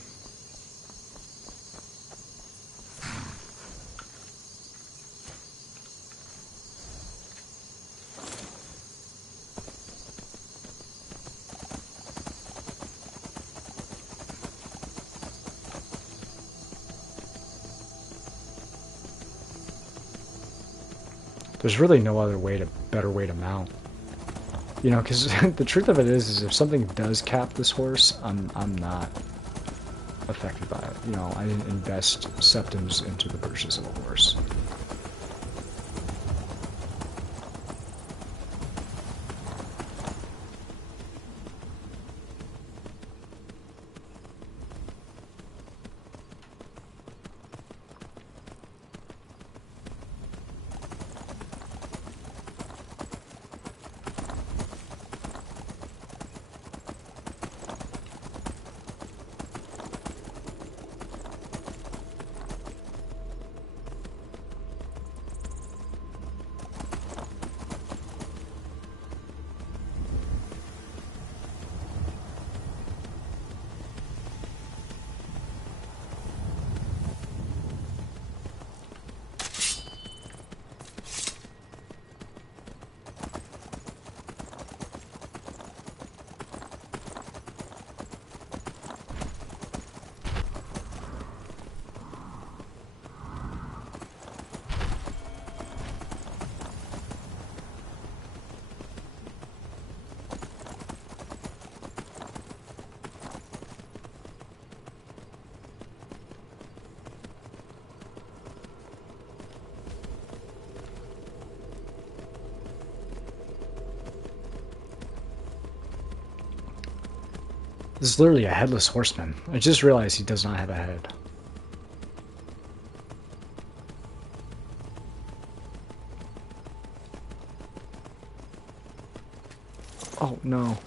There's really no other way to better way to mount. You know, because the truth of it is if something does cap this horse, I'm not affected by it. You know, I didn't invest septims into the purchase of a horse. This is literally a headless horseman. I just realized he does not have a head. Oh no.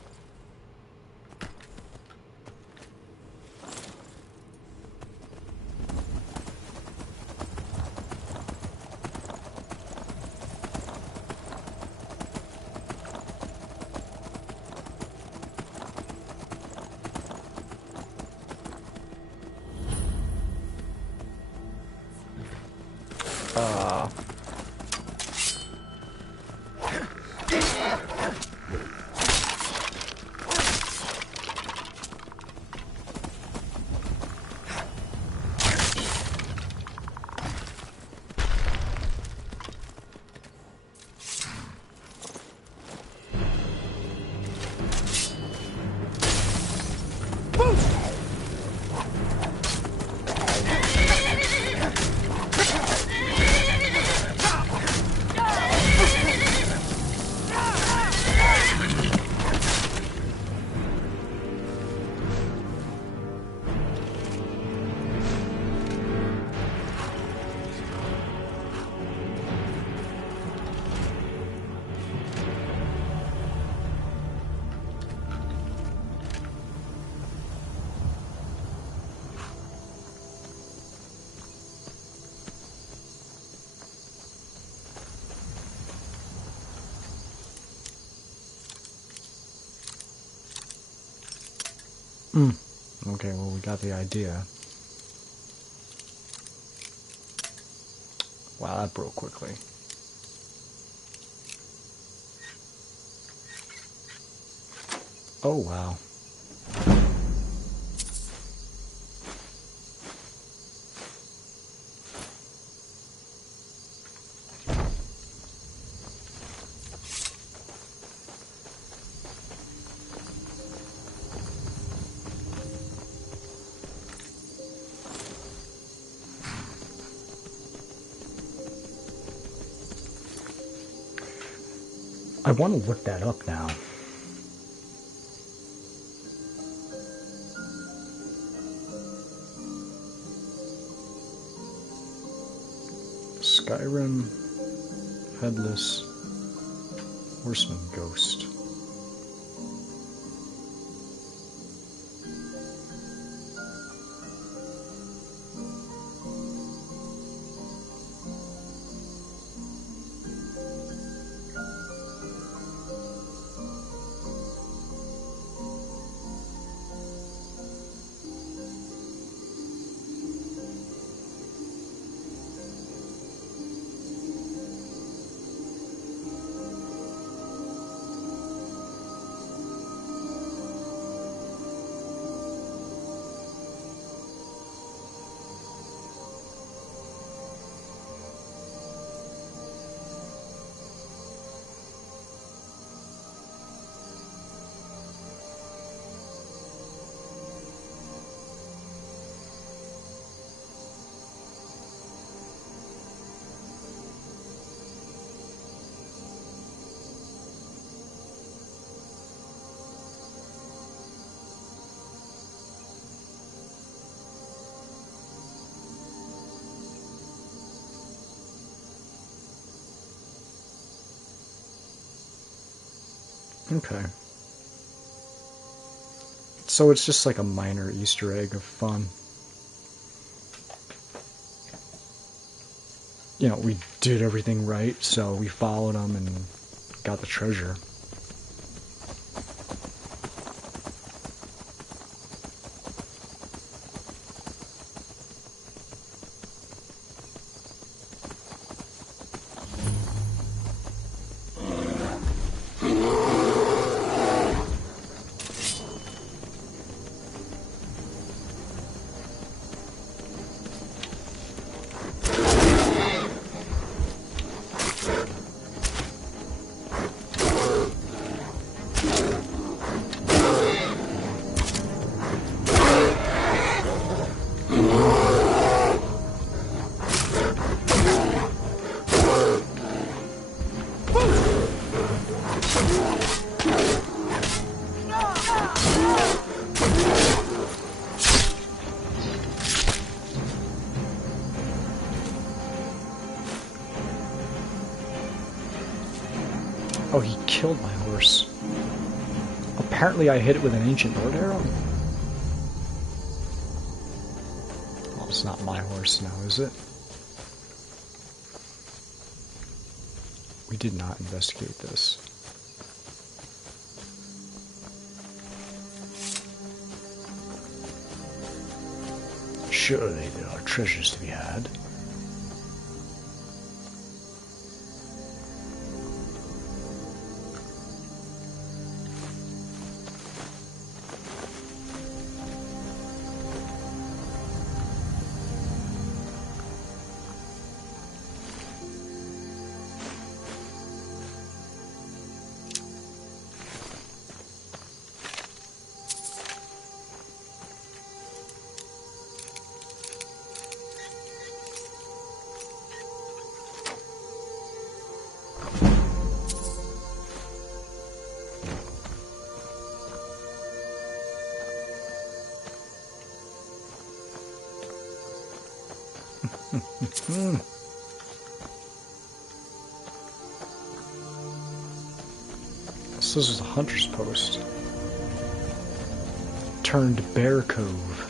Okay, well, we got the idea. Wow, that broke quickly. Oh, wow. I want to look that up now. Skyrim Headless Horseman Ghost. Okay. So it's just like a minor Easter egg of fun. You know, we did everything right, so we followed them and got the treasure. Oh, he killed my horse. Apparently I hit it with an ancient bow arrow. Well, it's not my horse now, is it? We did not investigate this. Surely there are treasures to be had. So this is a hunter's post. Turned Bear Cove.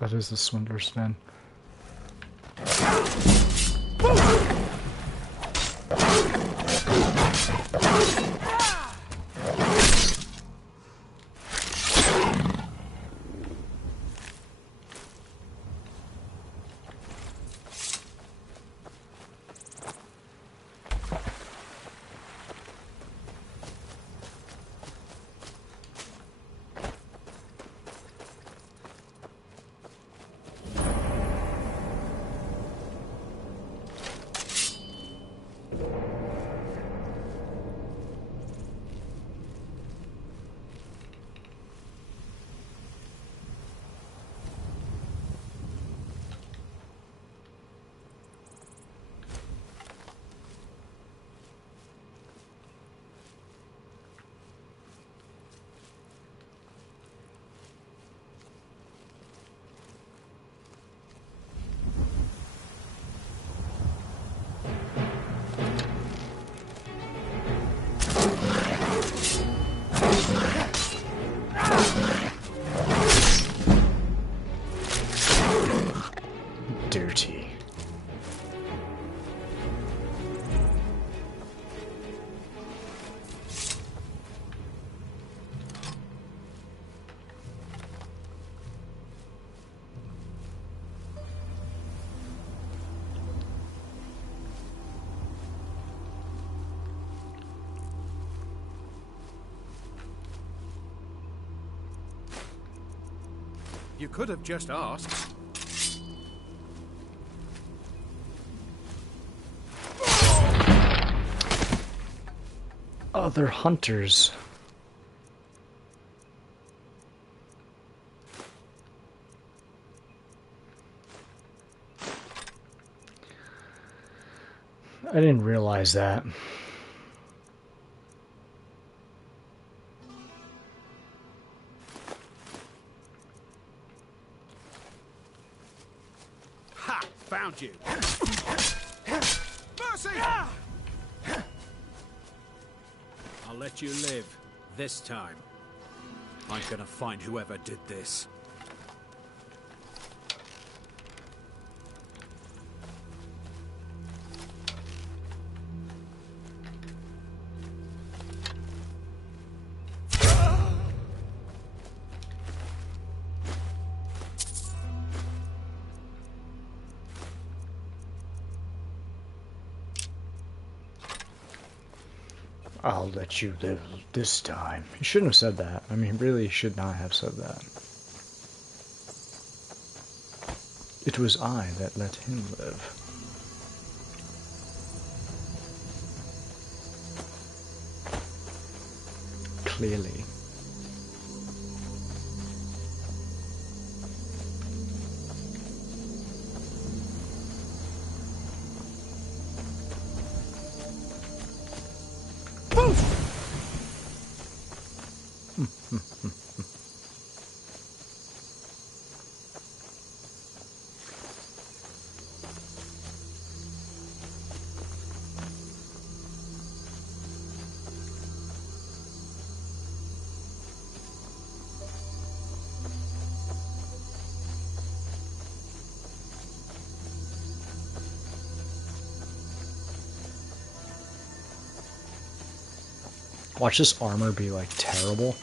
That is the Swindler's Den. Dirty. You could have just asked. Other hunters. I didn't realize that. Ha! Found you. Mercy! I'll let you live this time. I'm gonna find whoever did this. I'll let you live this time. He shouldn't have said that. I mean, really should not have said that. It was I that let him live. Clearly. Watch this armor be like terrible.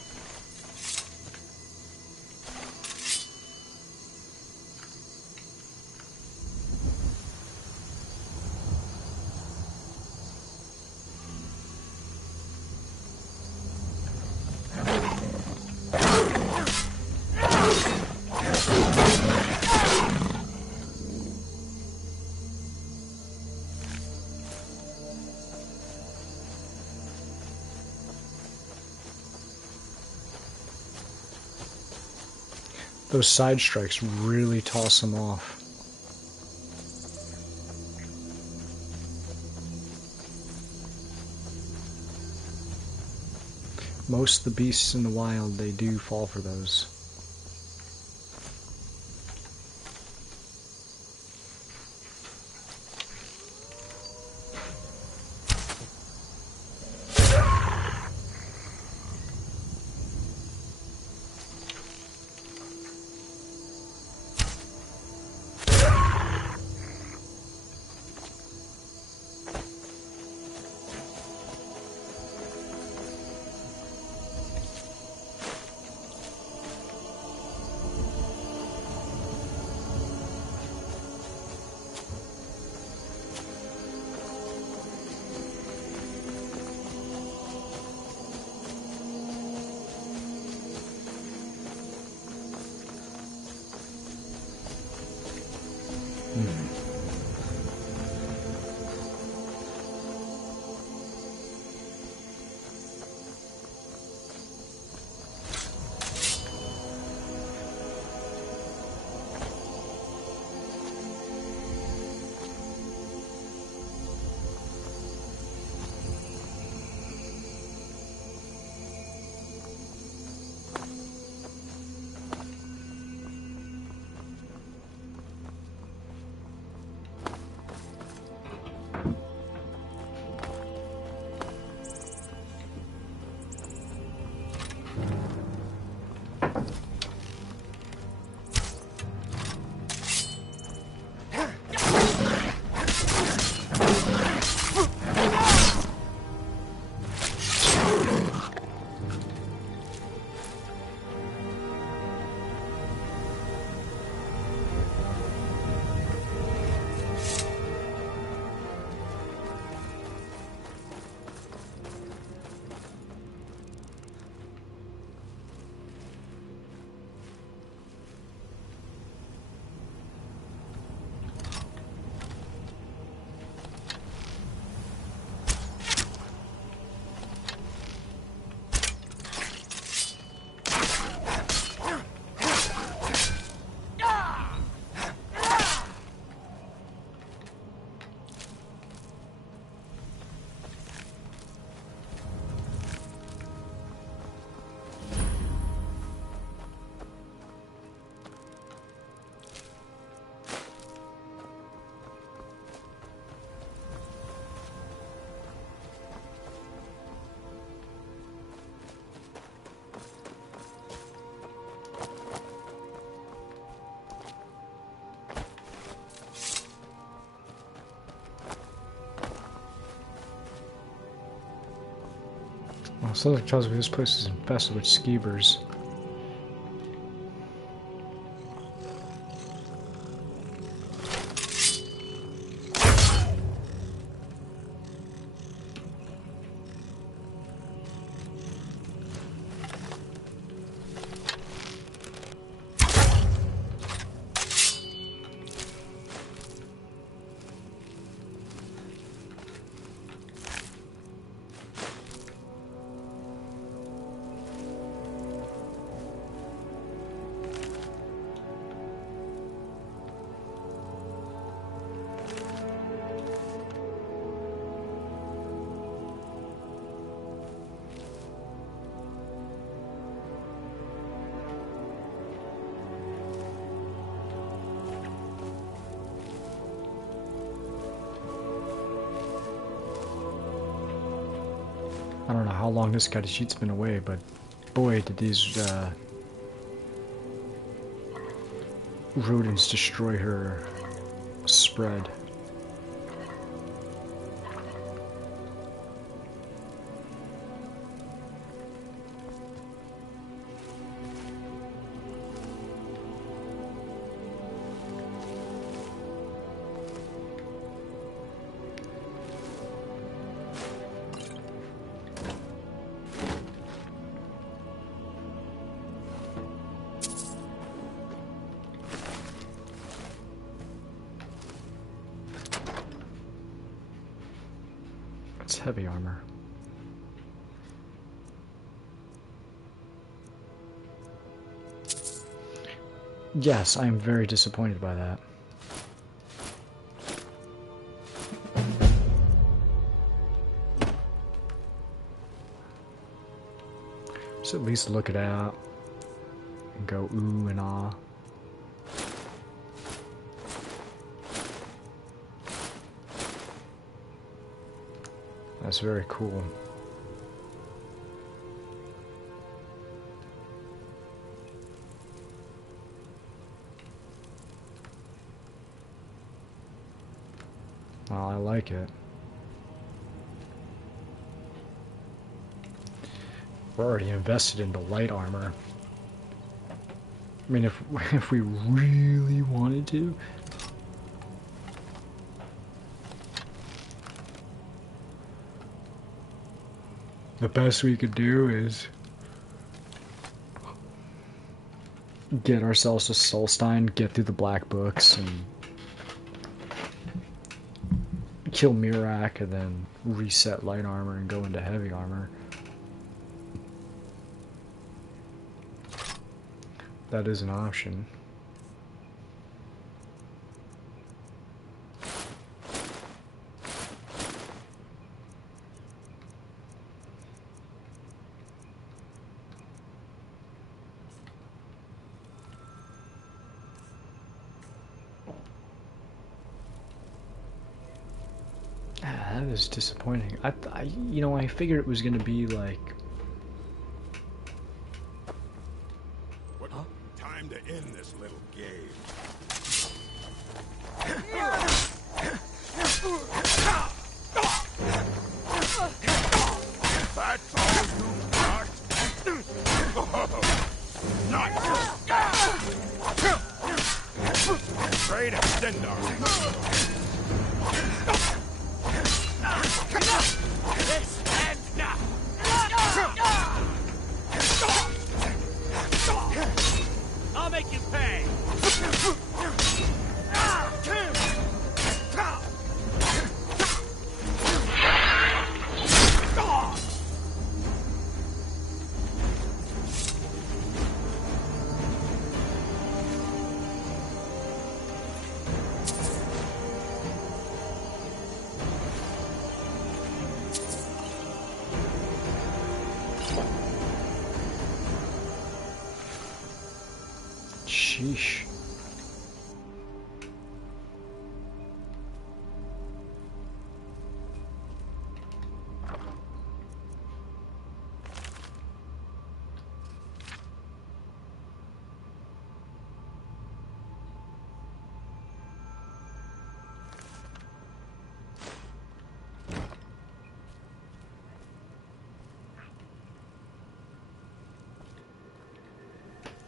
Those side strikes really toss him off. Most of the beasts in the wild, they do fall for those. Well, something tells me this place is infested with skeevers. I don't know how long this guy sheet's been away, but boy, did these rodents destroy her spread. It's heavy armor. Yes, I am very disappointed by that. Just at least look it out and go ooh and ah. That's very cool. Well, I like it. We're already invested in the light armor. I mean, if we really wanted to. The best we could do is get ourselves to Solstein, get through the black books, and kill Mirak, and then reset light armor and go into heavy armor. That is an option. That is disappointing. You know, I figured it was gonna be like. What? Huh? Time to end this little game. That's all you got? Nice. Great extender. This ends now. I'll make you pay. Sheesh.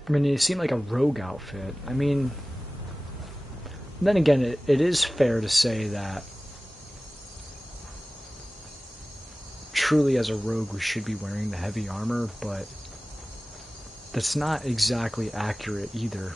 I mean, it seemed like a rogue outfit. I mean, then again, it is fair to say that truly as a rogue we should be wearing the heavy armor, but that's not exactly accurate either.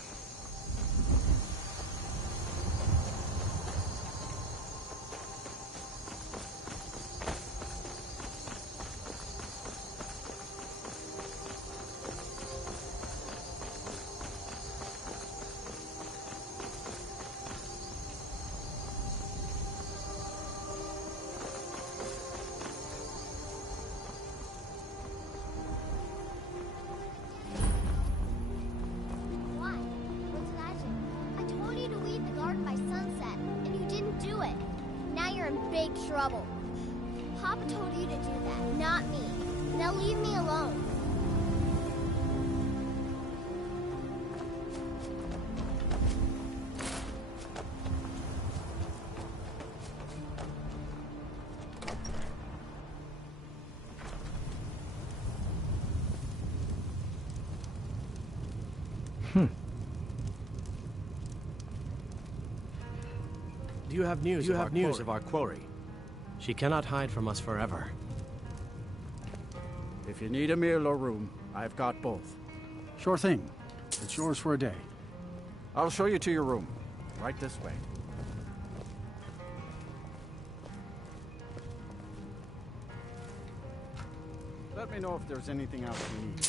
Why? What did I do? I told you to leave the garden by sunset, and you didn't do it. Now you're in big trouble. Papa told you to do that, not me. Now leave me alone. Do you have news of our quarry? She cannot hide from us forever. If you need a meal or room, I've got both. Sure thing. It's yours for a day. I'll show you to your room. Right this way. Let me know if there's anything else you need.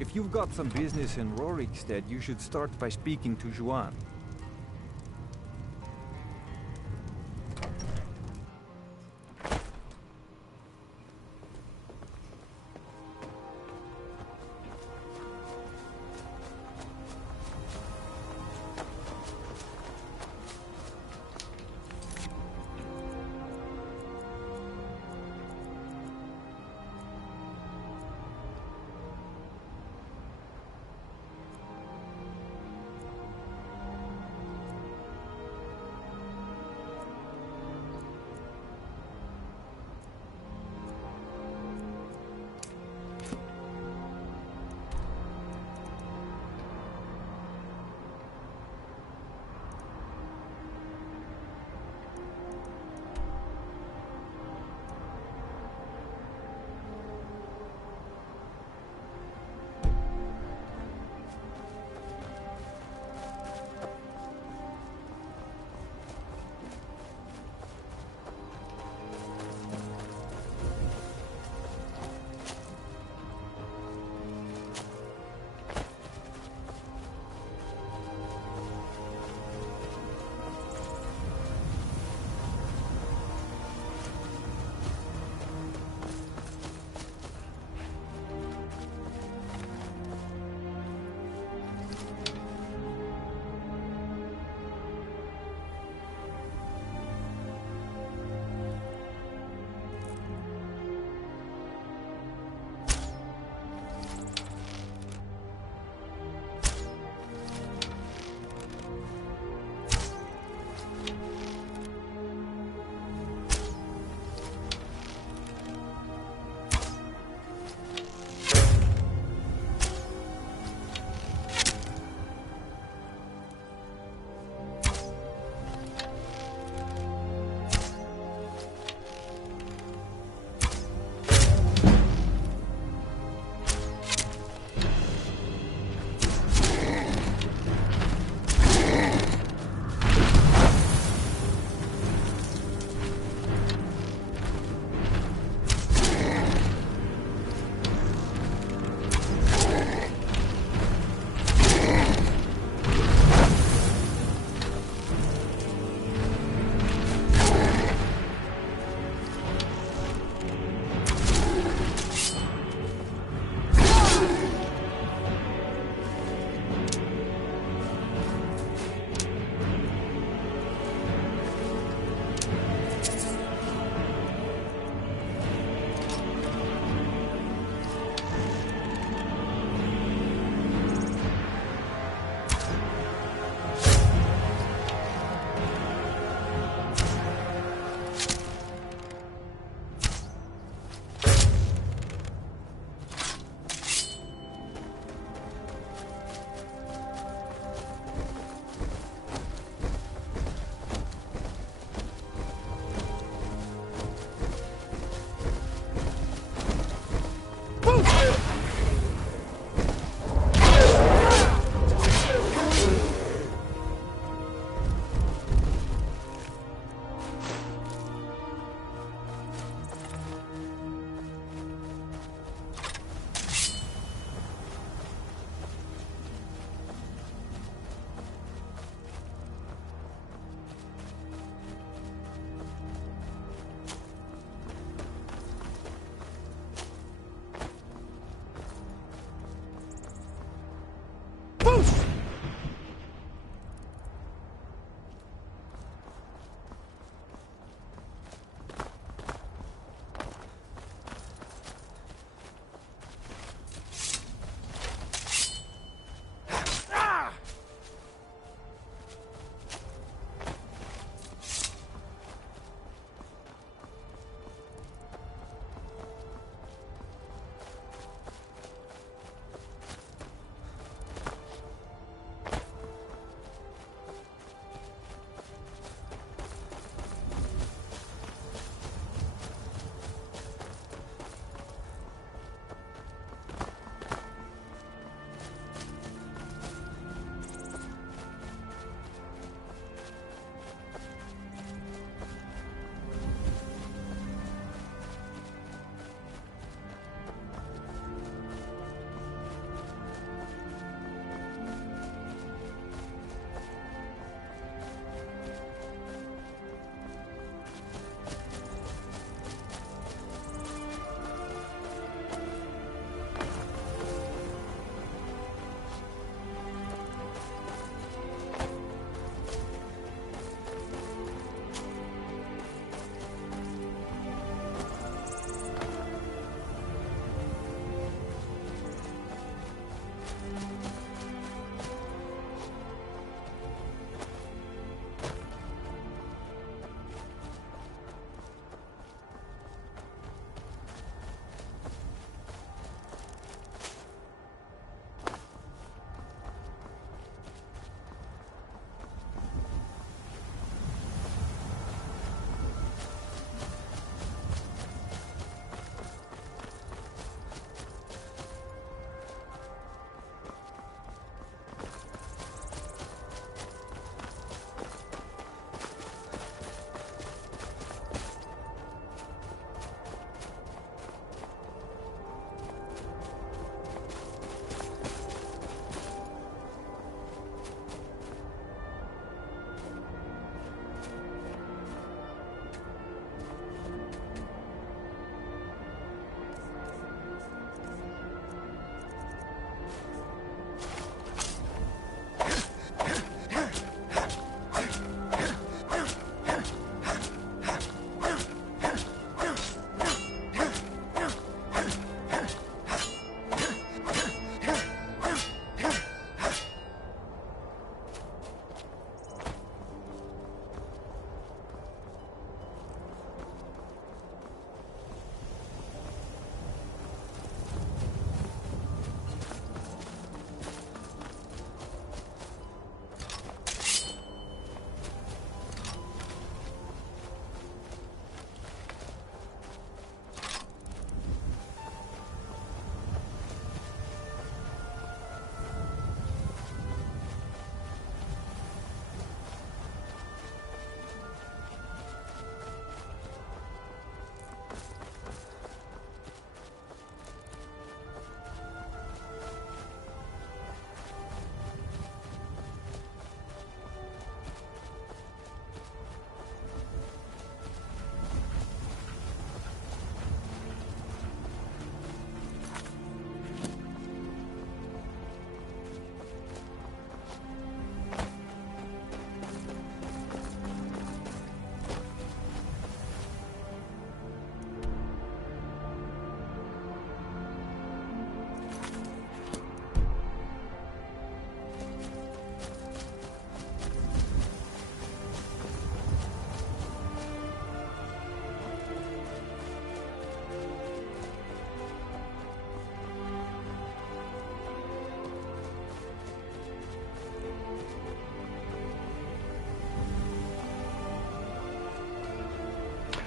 If you've got some business in Rorikstead, you should start by speaking to Juan.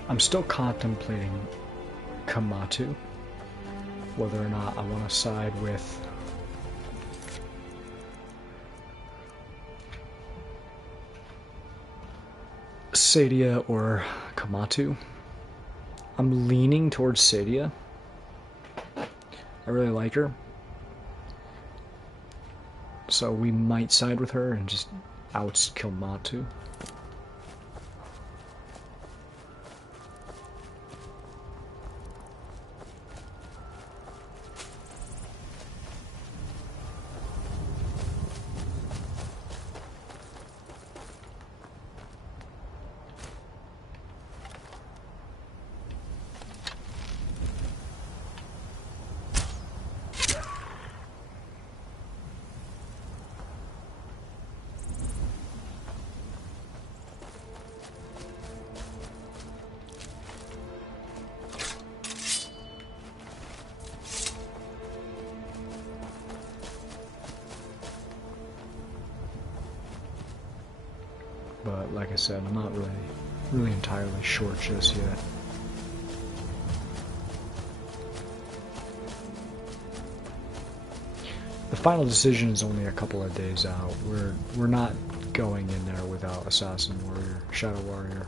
I'm still contemplating Kamatu, whether or not I want to side with Sadia or Kamatu. I'm leaning towards Sadia. I really like her. So we might side with her and just outs Kamatu. But like I said, I'm not really entirely sure just yet. The final decision is only a couple of days out. We're not going in there without Assassin Warrior, Shadow Warrior.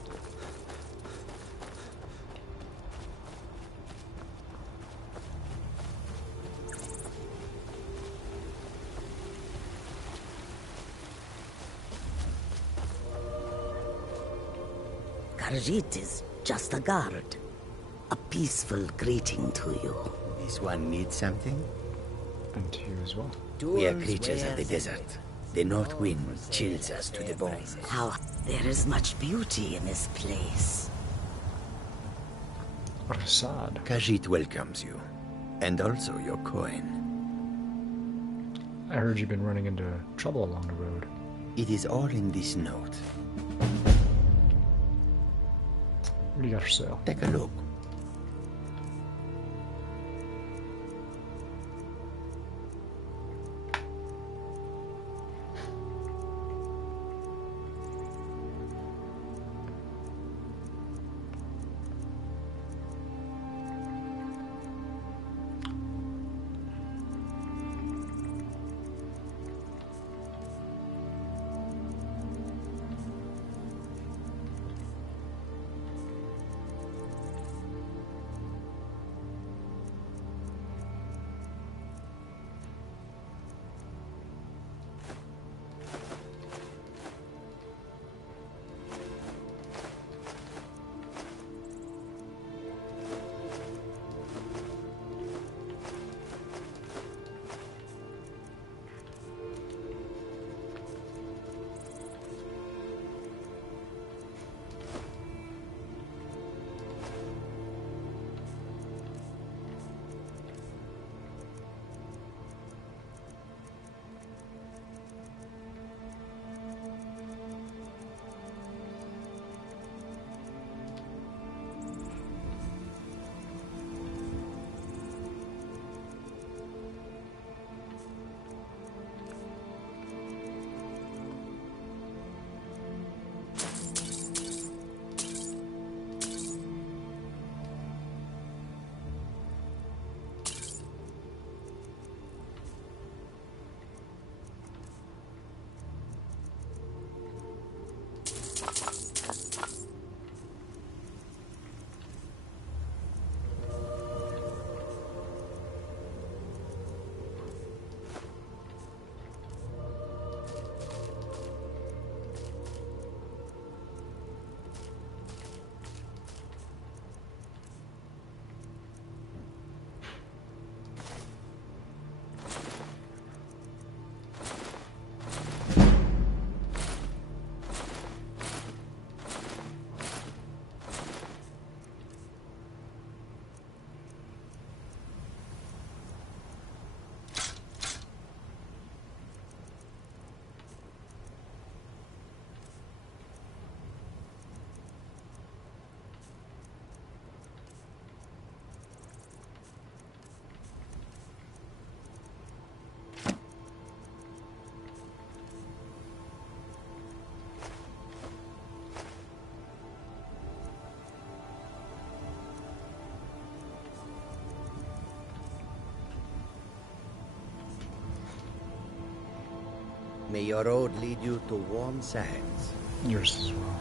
Khajiit is just a guard. A peaceful greeting to you. This one needs something? And to you as well. We are creatures of the desert. The north wind chills us to the bone. How there is much beauty in this place. Rasad. Khajiit welcomes you. And also your coin. I heard you've been running into trouble along the road. It is all in this note. What do you got for sale? Take a look. May your road lead you to warm sands. Yours as well.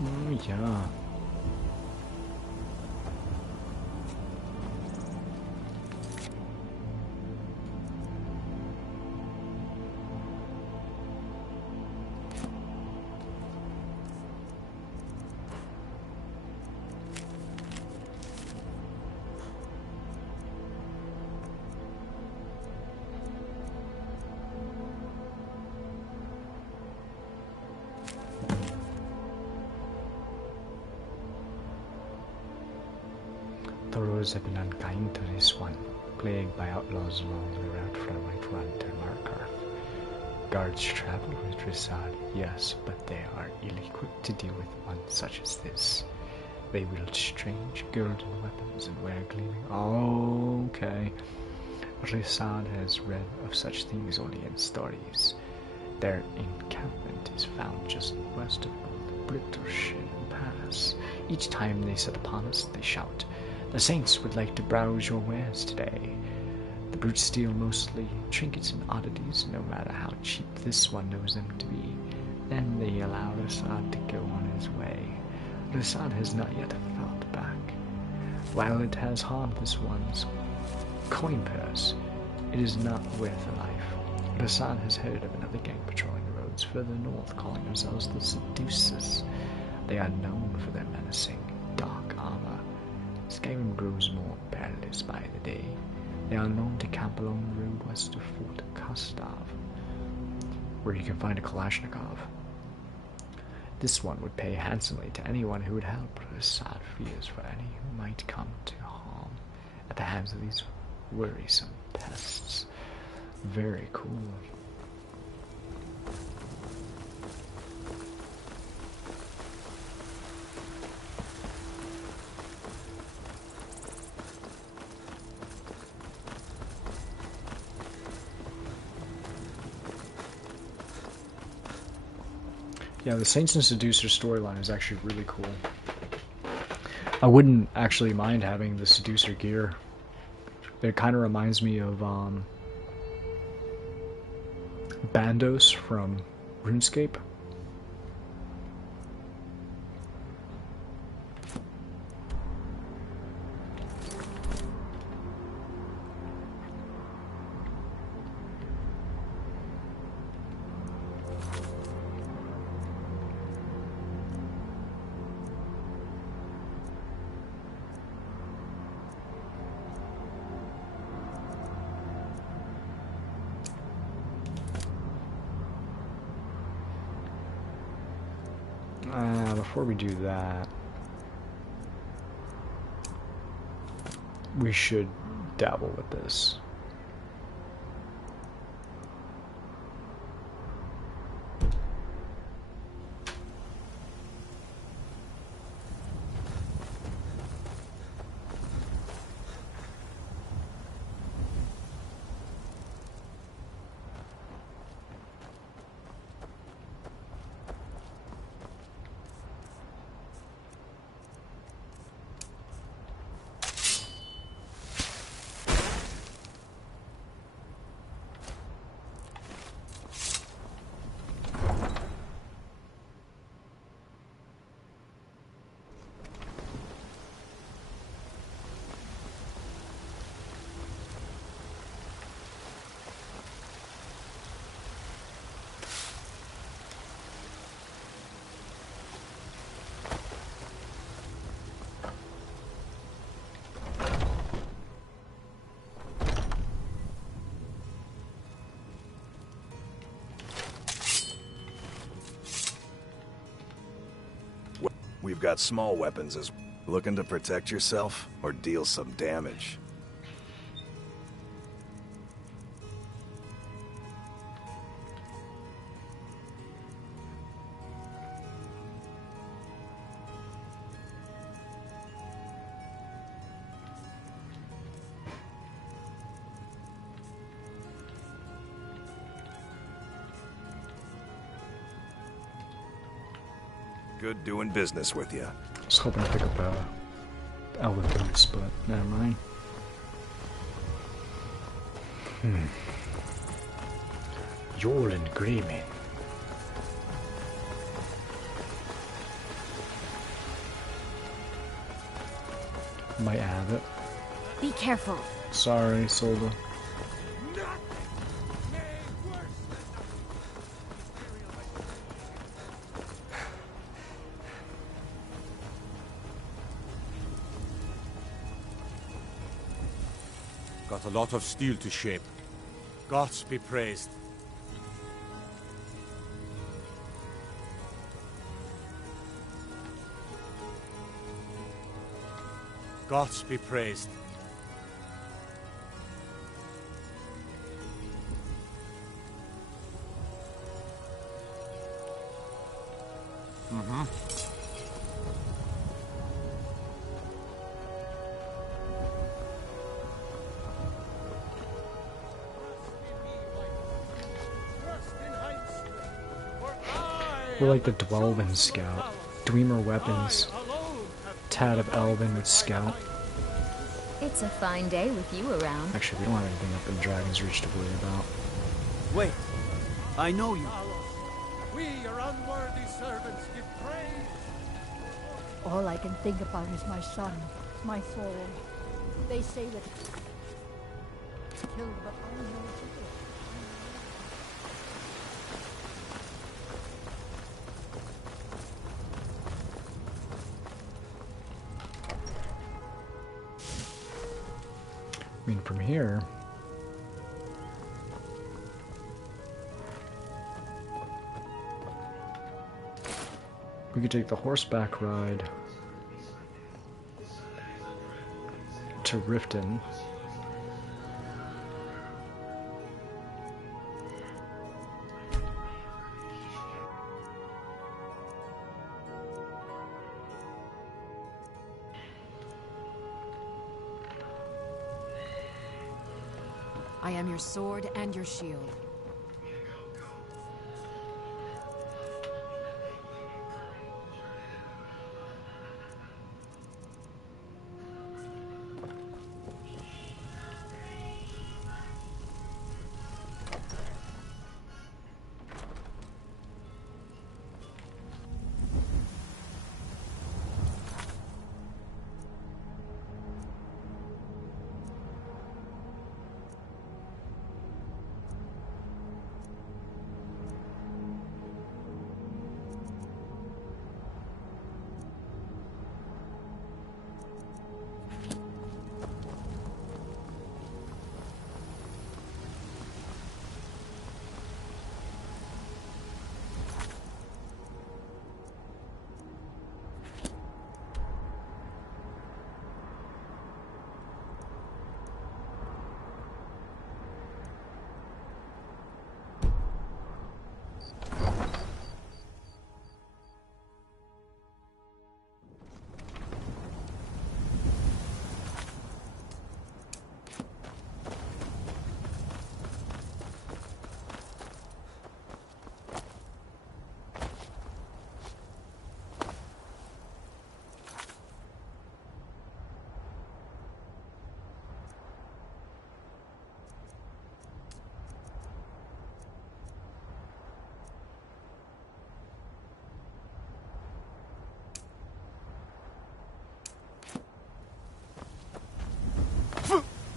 Oh, yeah. The roads have been unkind to this one, plagued by outlaws along the route from White Run to Markarth. Guards travel with Rissad, yes, but they are ill-equipped to deal with one such as this. They wield strange golden weapons and wear gleaming... Oh, okay. Rissad has read of such things only in stories. Their encampment is found just west of the Brittleshin Pass. Each time they set upon us, they shout, "The Saints would like to browse your wares today." The brutes steal mostly trinkets and oddities, no matter how cheap this one knows them to be. Then they allow Rissad to go on his way. Rissad has not yet fought back. While it has harmed this one's coin purse, it is not worth a life. Rissad has heard of another gang patrolling the roads further north, calling themselves the Seducers. They are known for their menacing, dark armor. Skyrim grows more perilous by the day. They are known to camp along the road west of Fort Kostov, where you can find a Kalashnikov. This one would pay handsomely to anyone who would help Rissad fears for any who might come to harm at the hands of these worrisome pests. Very cool. Yeah, the Saints and Seducer storyline is actually really cool. I wouldn't actually mind having the Seducer gear. It kind of reminds me of Bandos from RuneScape. Before we do that, we should dabble with this. We've got small weapons as looking to protect yourself or deal some damage. Good doing business with you. I was hoping to pick up Elven boots, but never mind. Stjålen Greymane. Might have it. Be careful. Sorry, Solda. Got a lot of steel to shape. Gods be praised. Gods be praised. We're like the Dwelven Scout. Dwemer weapons. Tad of Elven with Scout. It's a fine day with you around. Actually, we don't have anything up in Dragon's Reach to worry about. Wait, I know you. We, your unworthy servants, give praise. All I can think about is my son, my soul. They say that killed, but I know it. I mean, from here... we could take the horseback ride to Riften. I am your sword and your shield.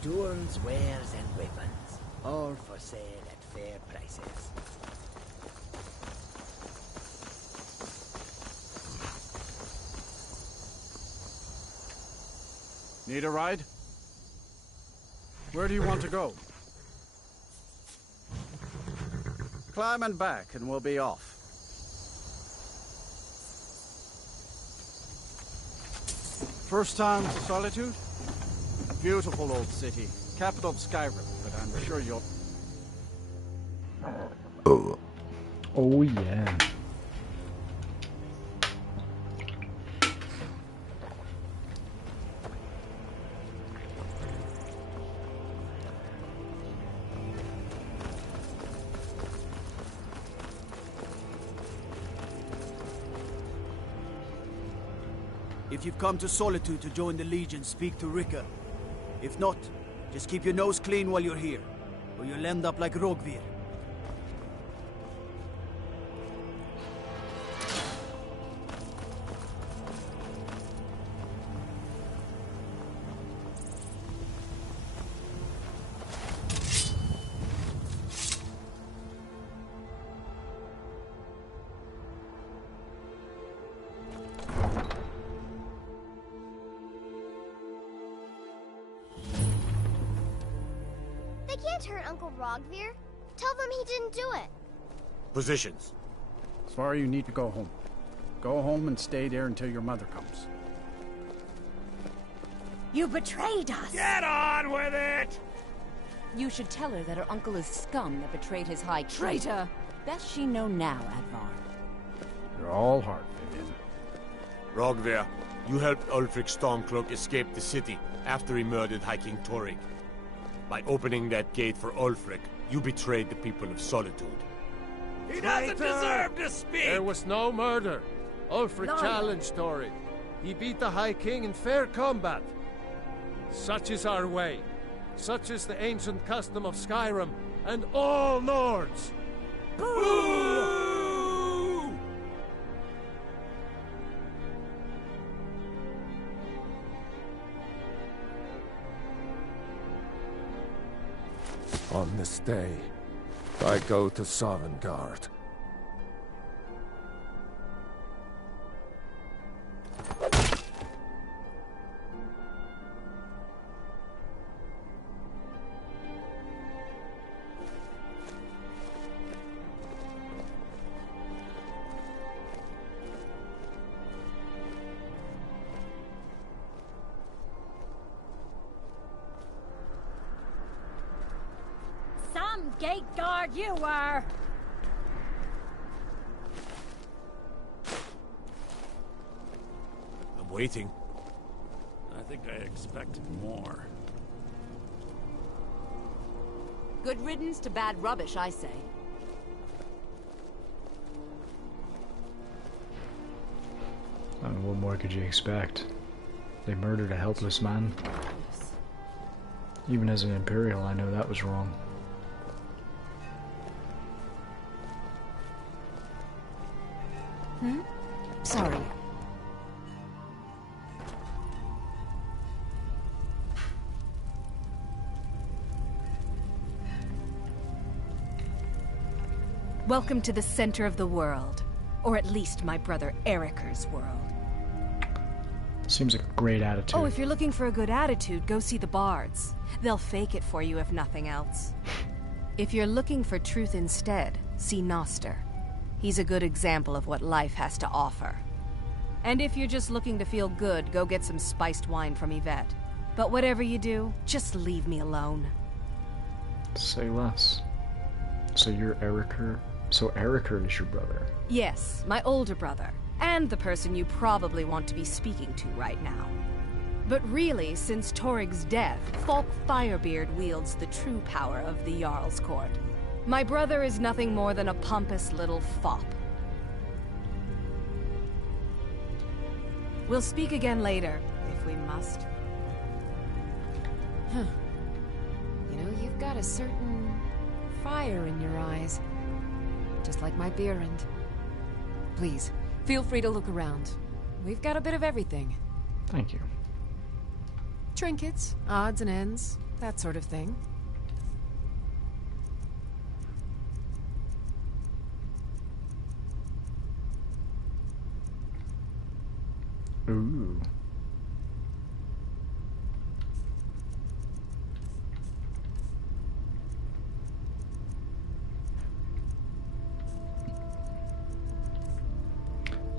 Tools, wares, and weapons, all for sale at fair prices. Need a ride? Where do you want to go? Climb and back, and we'll be off. First time to Solitude? Beautiful old city, capital of Skyrim, but I'm sure you'll... Oh yeah. If you've come to Solitude to join the Legion, speak to Rika. If not, just keep your nose clean while you're here, or you'll end up like Rogvir. can't hurt Uncle Rogvir. Tell them he didn't do it. Positions. Svara, you need to go home. Go home and stay there until your mother comes. You betrayed us! Get on with it! You should tell her that her uncle is scum that betrayed his high king. Traitor! Best she know now, Advar. You're all heart, Vivian. Rogvir, you helped Ulfric Stormcloak escape the city after he murdered High King Torrig. By opening that gate for Ulfric, you betrayed the people of Solitude. He doesn't deserve to speak! There was no murder. Ulfric Liar. challenged Torrig. He beat the High King in fair combat. Such is our way. Such is the ancient custom of Skyrim and all Nords. Boo! On this day, I go to Sovngarde. Some gate guard you were! I'm waiting. I think I expected more. Good riddance to bad rubbish, I say. What more could you expect? They murdered a helpless man. Even as an Imperial, I know that was wrong. Sorry. Welcome to the center of the world. Or at least my brother Eriker's world. Seems like a great attitude. Oh, if you're looking for a good attitude, go see the bards. They'll fake it for you if nothing else. If you're looking for truth instead, see Noster. He's a good example of what life has to offer. And if you're just looking to feel good, go get some spiced wine from Yvette. But whatever you do, just leave me alone. Say less. So you're Eriker? So Eriker is your brother? Yes, my older brother. And the person you probably want to be speaking to right now. But really, since Torrig's death, Falk Firebeard wields the true power of the Jarl's Court. My brother is nothing more than a pompous little fop. We'll speak again later, if we must. Huh. You know, you've got a certain fire in your eyes. Just like my Beerend. Please, feel free to look around. We've got a bit of everything. Thank you. Trinkets, odds and ends, that sort of thing. Ooh.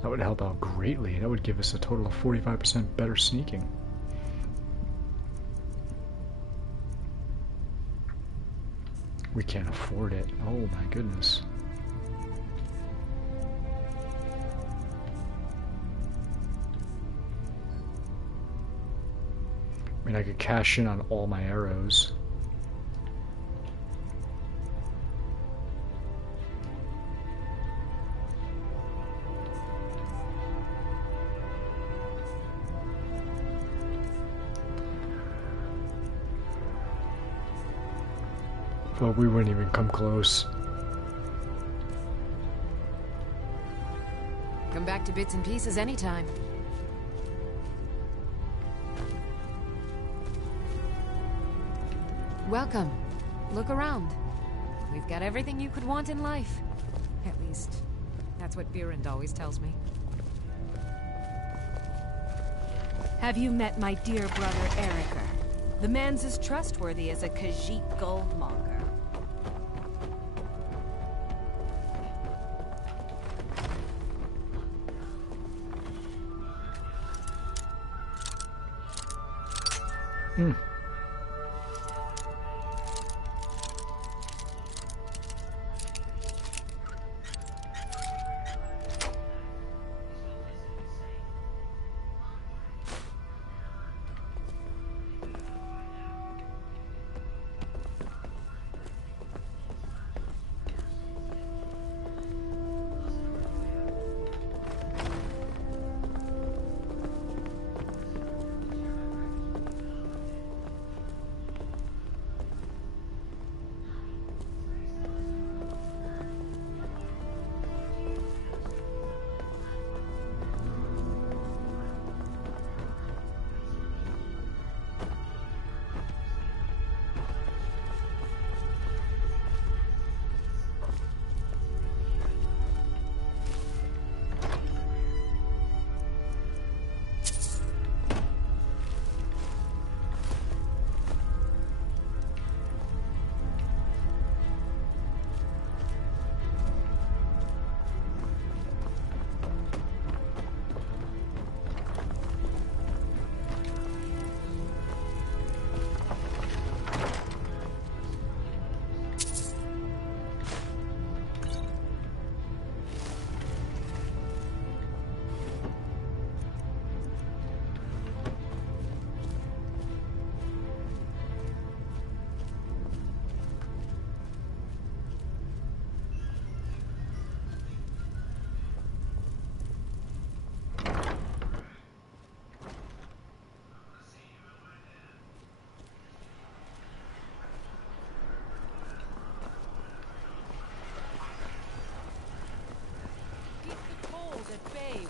That would help out greatly. That would give us a total of 45% better sneaking. We can't afford it. Oh my goodness. I mean, I could cash in on all my arrows. But we wouldn't even come close. Come back to bits and pieces anytime. Welcome. Look around. We've got everything you could want in life. At least, that's what Beerend always tells me. Have you met my dear brother Eriker? The man's as trustworthy as a Khajiit goldmonger.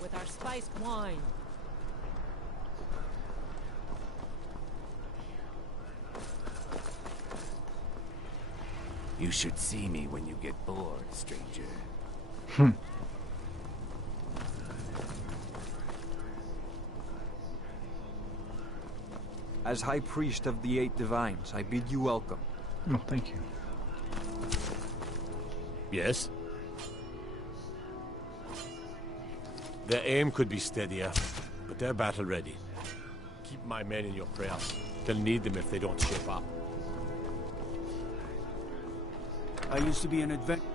With our spiced wine. You should see me when you get bored, stranger. As High Priest of the Eight Divines, I bid you welcome. Oh, thank you. Yes? Their aim could be steadier, but they're battle ready. Keep my men in your prayers. They'll need them if they don't shape up. I used to be an adventurer.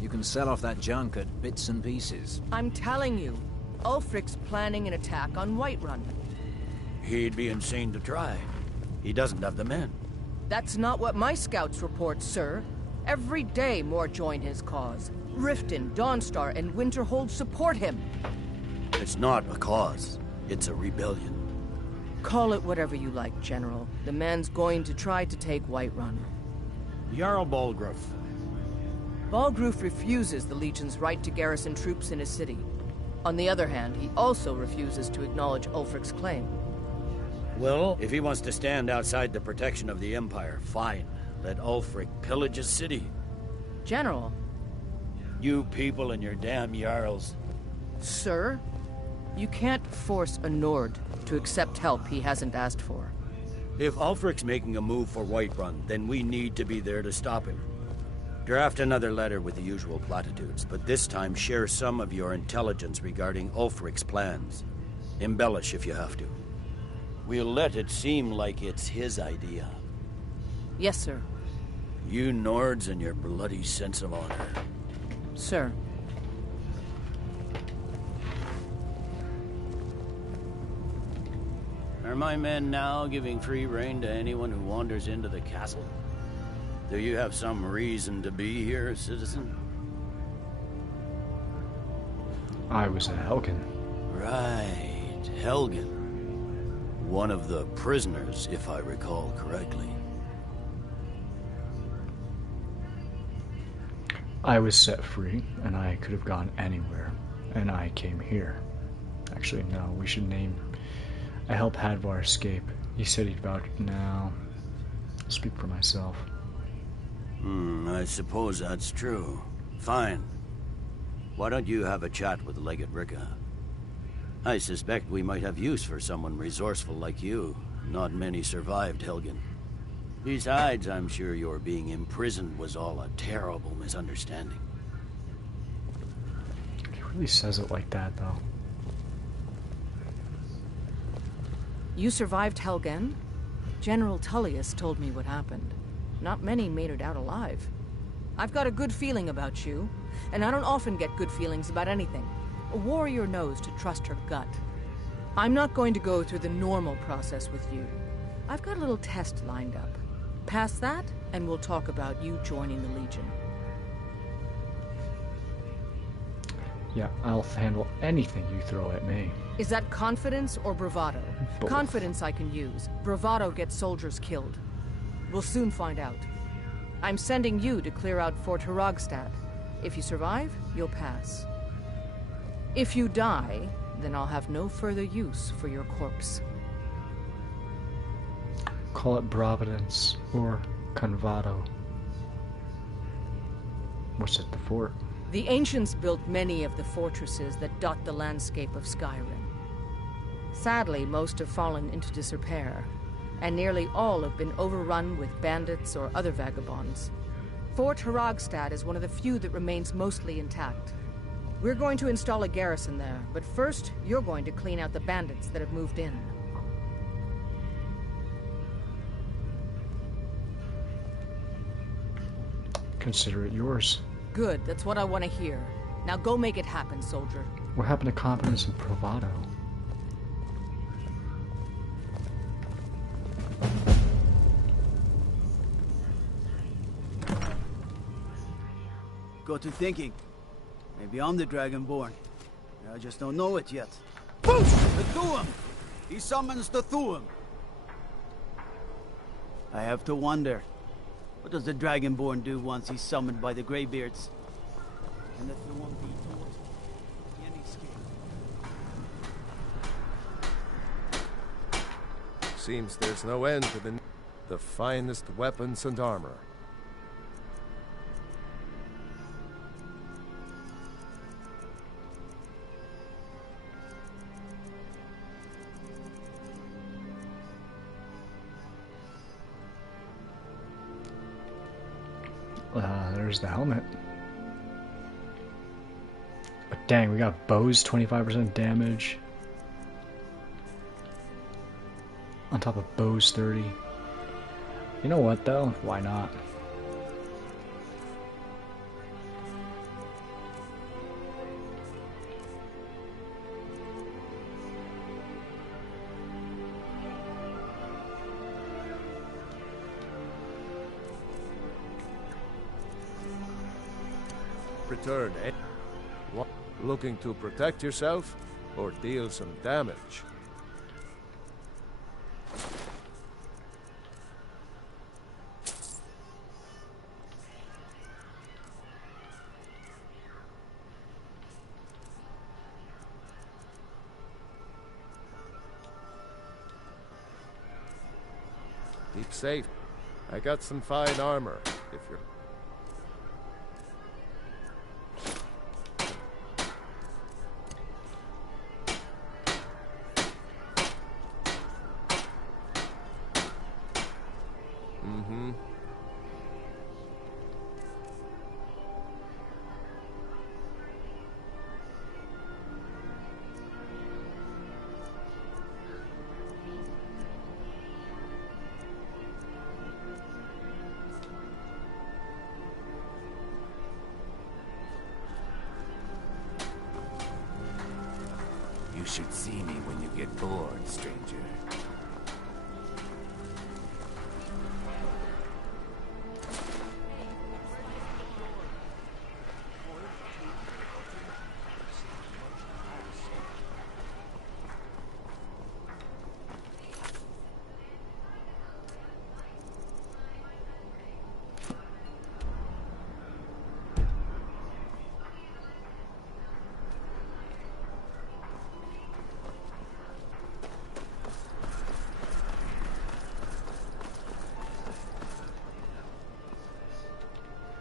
You can sell off that junk at bits and pieces. I'm telling you, Ulfric's planning an attack on Whiterun. He'd be insane to try. He doesn't have the men. That's not what my scouts report, sir. Every day more join his cause. Riften, Dawnstar, and Winterhold support him. It's not a cause. It's a rebellion. Call it whatever you like, General. The man's going to try to take Whiterun. Jarl Balgruuf. Balgruuf refuses the Legion's right to garrison troops in his city. On the other hand, he also refuses to acknowledge Ulfric's claim. Well, if he wants to stand outside the protection of the Empire, fine. Let Ulfric pillage his city. General. You people and your damn Jarls. Sir? You can't force a Nord to accept help he hasn't asked for. If Ulfric's making a move for Whiterun, then we need to be there to stop him. Draft another letter with the usual platitudes, but this time share some of your intelligence regarding Ulfric's plans. Embellish if you have to. We'll let it seem like it's his idea. Yes, sir. You Nords and your bloody sense of honor. Sir. Are my men now giving free rein to anyone who wanders into the castle? Do you have some reason to be here, citizen? I was a Helgen. Right, Helgen. One of the prisoners, if I recall correctly. I was set free, and I could have gone anywhere, and I came here. Actually, no, we should name... I helped Hadvar escape. He said he'd vouch. No. I'll speak for myself. I suppose that's true. Fine. Why don't you have a chat with Legate Ricca? I suspect we might have use for someone resourceful like you. Not many survived Helgen. Besides, I'm sure your being imprisoned was all a terrible misunderstanding. He really says it like that, though. You survived Helgen? General Tullius told me what happened. Not many made it out alive. I've got a good feeling about you, and I don't often get good feelings about anything. A warrior knows to trust her gut. I'm not going to go through the normal process with you. I've got a little test lined up. Pass that, and we'll talk about you joining the Legion. Yeah, I'll handle anything you throw at me. Is that confidence or bravado? Both. Confidence I can use. Bravado gets soldiers killed. We'll soon find out. I'm sending you to clear out Fort Hrogstad. If you survive, you'll pass. If you die, then I'll have no further use for your corpse. Call it Providence or Convado. What's at the fort? The ancients built many of the fortresses that dot the landscape of Skyrim. Sadly, most have fallen into disrepair, and nearly all have been overrun with bandits or other vagabonds. Fort Hrogstad is one of the few that remains mostly intact. We're going to install a garrison there, but first, you're going to clean out the bandits that have moved in. Consider it yours. Good, that's what I want to hear. Now go make it happen, soldier. What happened to confidence and bravado? Got to thinking. Maybe I'm the Dragonborn. I just don't know it yet. Boosh! The Thuum! He summons the Thuum. I have to wonder. What does the Dragonborn do once he's summoned by the Greybeards? Can the Thuum be taught? Any skill? Seems there's no end to the finest weapons and armor. There's the helmet. But dang, we got bows 25% damage. On top of bows 30. You know what though? Why not? Return, eh? Looking to protect yourself or deal some damage? Keep safe. I got some fine armor, if you're... You should see me when you get bored, stranger.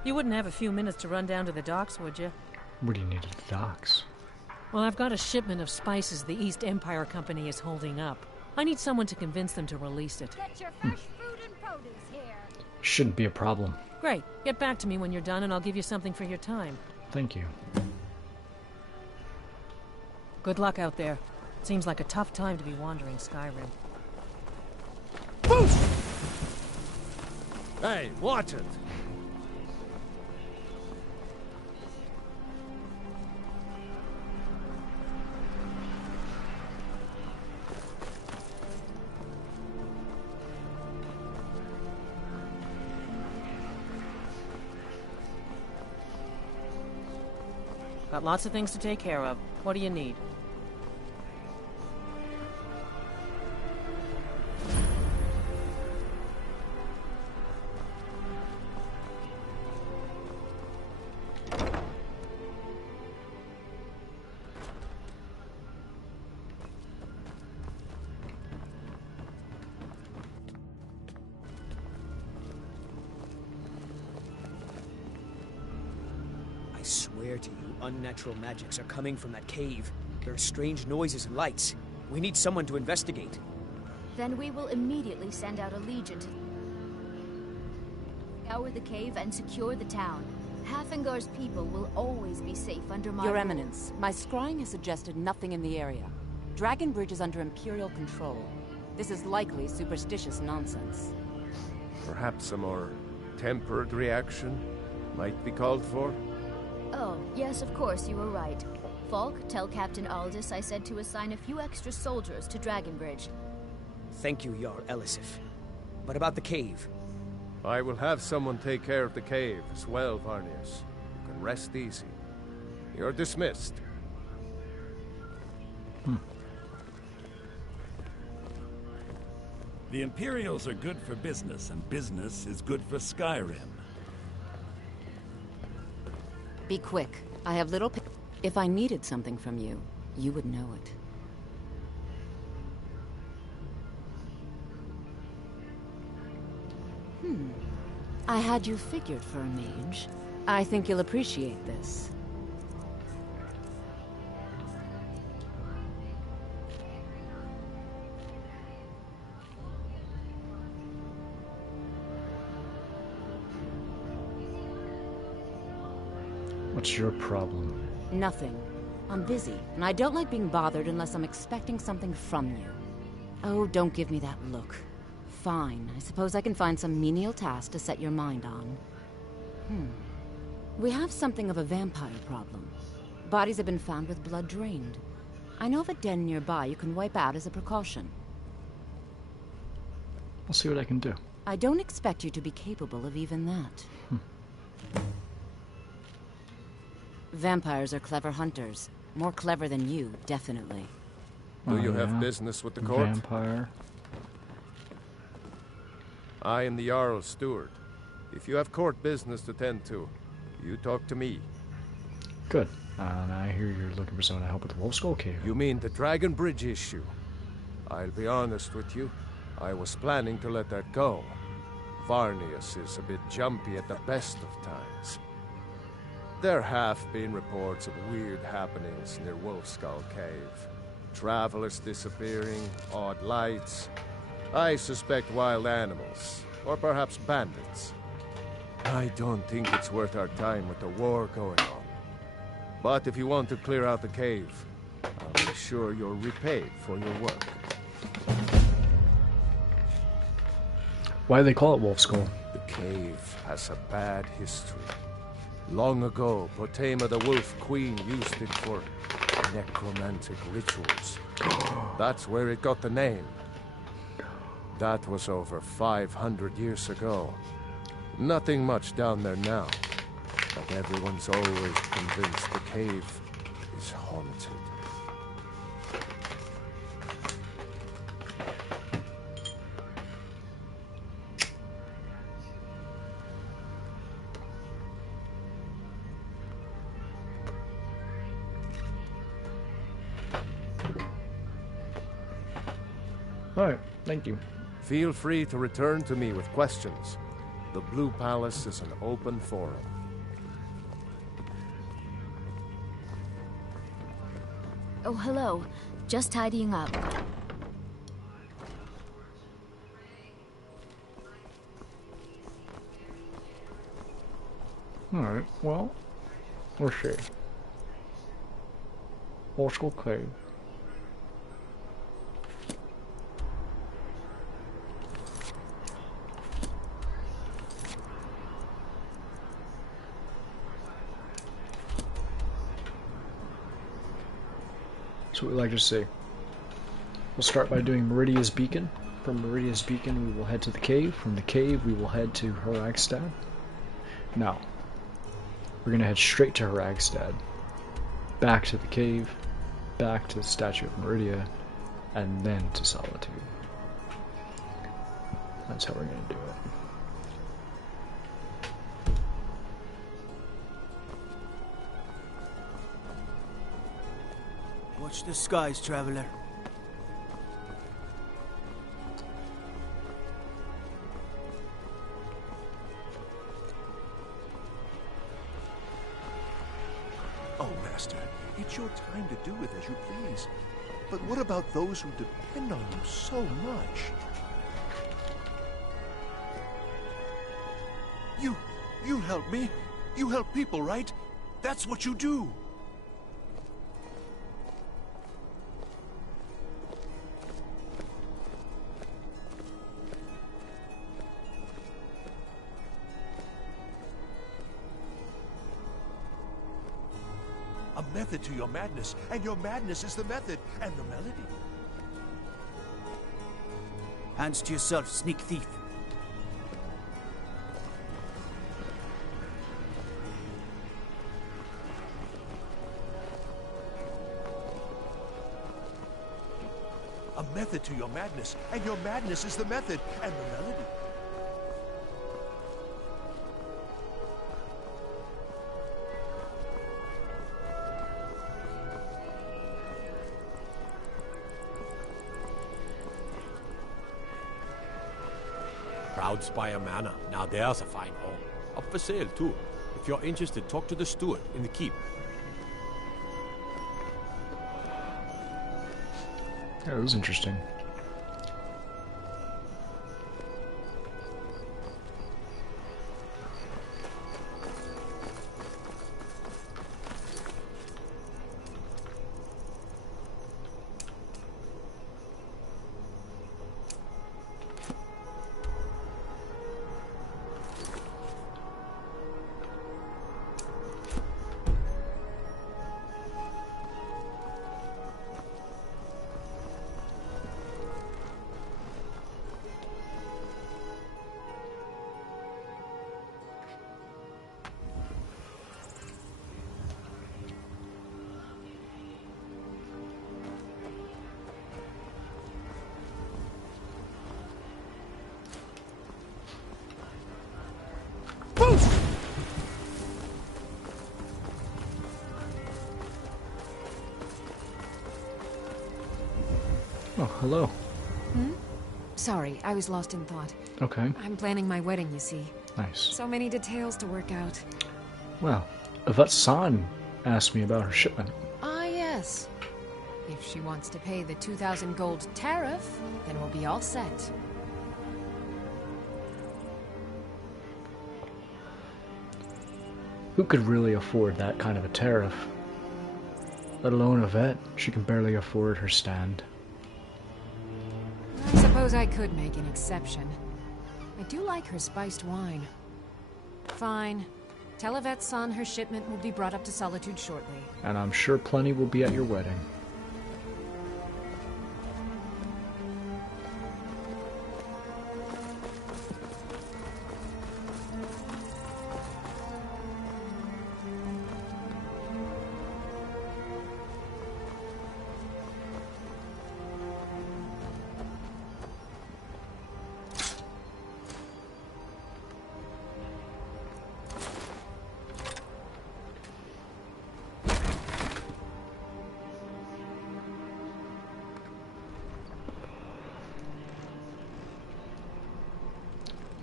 You wouldn't have a few minutes to run down to the docks, would you? What do you need at the docks? Well, I've got a shipment of spices the East Empire Company is holding up. I need someone to convince them to release it. Get your fresh fruit and produce here. Shouldn't be a problem. Great. Get back to me when you're done and I'll give you something for your time. Thank you. Good luck out there. Seems like a tough time to be wandering Skyrim. Hey, watch it! Got lots of things to take care of. What do you need? I swear to you, unnatural magics are coming from that cave. There are strange noises and lights. We need someone to investigate. Then we will immediately send out a legion to scour the cave and secure the town. Hafingar's people will always be safe under my Your rule. Eminence, my scrying has suggested nothing in the area. Dragon Bridge is under Imperial control. This is likely superstitious nonsense. Perhaps a more tempered reaction might be called for? Oh, yes, of course, you were right. Falk, tell Captain Aldous I said to assign a few extra soldiers to Dragonbridge. Thank you, Jarl Elisif. But about the cave? I will have someone take care of the cave as well, Varnius. You can rest easy. You're dismissed. The Imperials are good for business, and business is good for Skyrim. Be quick. I have little If I needed something from you, you would know it. I had you figured for a mage. I think you'll appreciate this. What's your problem? Nothing. I'm busy, and I don't like being bothered unless I'm expecting something from you. Oh, don't give me that look. Fine, I suppose I can find some menial task to set your mind on. We have something of a vampire problem. Bodies have been found with blood drained. I know of a den nearby you can wipe out as a precaution. I'll see what I can do. I don't expect you to be capable of even that. Vampires are clever hunters. More clever than you, definitely. Do you have business with the court? Vampire. I am the Jarl's steward. If you have court business to tend to, you talk to me. Good. And I hear you're looking for someone to help with the Wolf Skull Cave. You mean the Dragon Bridge issue? I'll be honest with you. I was planning to let that go. Varnius is a bit jumpy at the best of times. There have been reports of weird happenings near Wolfskull Cave. Travelers disappearing, odd lights. I suspect wild animals, or perhaps bandits. I don't think it's worth our time with the war going on. But if you want to clear out the cave, I'll be sure you're repaid for your work. Why do they call it Wolf Skull? The cave has a bad history. Long ago, Potema the Wolf Queen used it for necromantic rituals. That's where it got the name. That was over 500 years ago. Nothing much down there now. But everyone's always convinced the cave is haunted. Alright, thank you. Feel free to return to me with questions. The Blue Palace is an open forum. Oh, hello. Just tidying up. Alright, well, let's see. Old school cave. That's what we like to see. We'll start by doing Meridia's Beacon. From Meridia's Beacon we will head to the cave. From the cave we will head to Haragstad. Now, we're going to head straight to Haragstad. Back to the cave. Back to the Statue of Meridia. And then to Solitude. That's how we're going to do it. Watch the skies, traveler. Oh, Master, it's your time to do with as you please. But what about those who depend on you so much? You help me. You help people, right? That's what you do. A method to your madness, and your madness is the method, and the melody. Hands to yourself, sneak thief. A method to your madness, and your madness is the method, and the melody. Proud Spire Manor. Now there's a fine home. Up for sale, too. If you're interested, talk to the steward in the keep. Yeah, it was interesting. Oh, hello. Hmm? Sorry, I was lost in thought. Okay. I'm planning my wedding, you see. Nice. So many details to work out. Well, Yvette San asked me about her shipment. Ah, yes. If she wants to pay the 2,000 gold tariff, then we'll be all set. Who could really afford that kind of a tariff? Let alone Yvette. She can barely afford her stand. I suppose I could make an exception. I do like her spiced wine. Fine. Tell Yvette's son her shipment will be brought up to Solitude shortly. And I'm sure plenty will be at your wedding.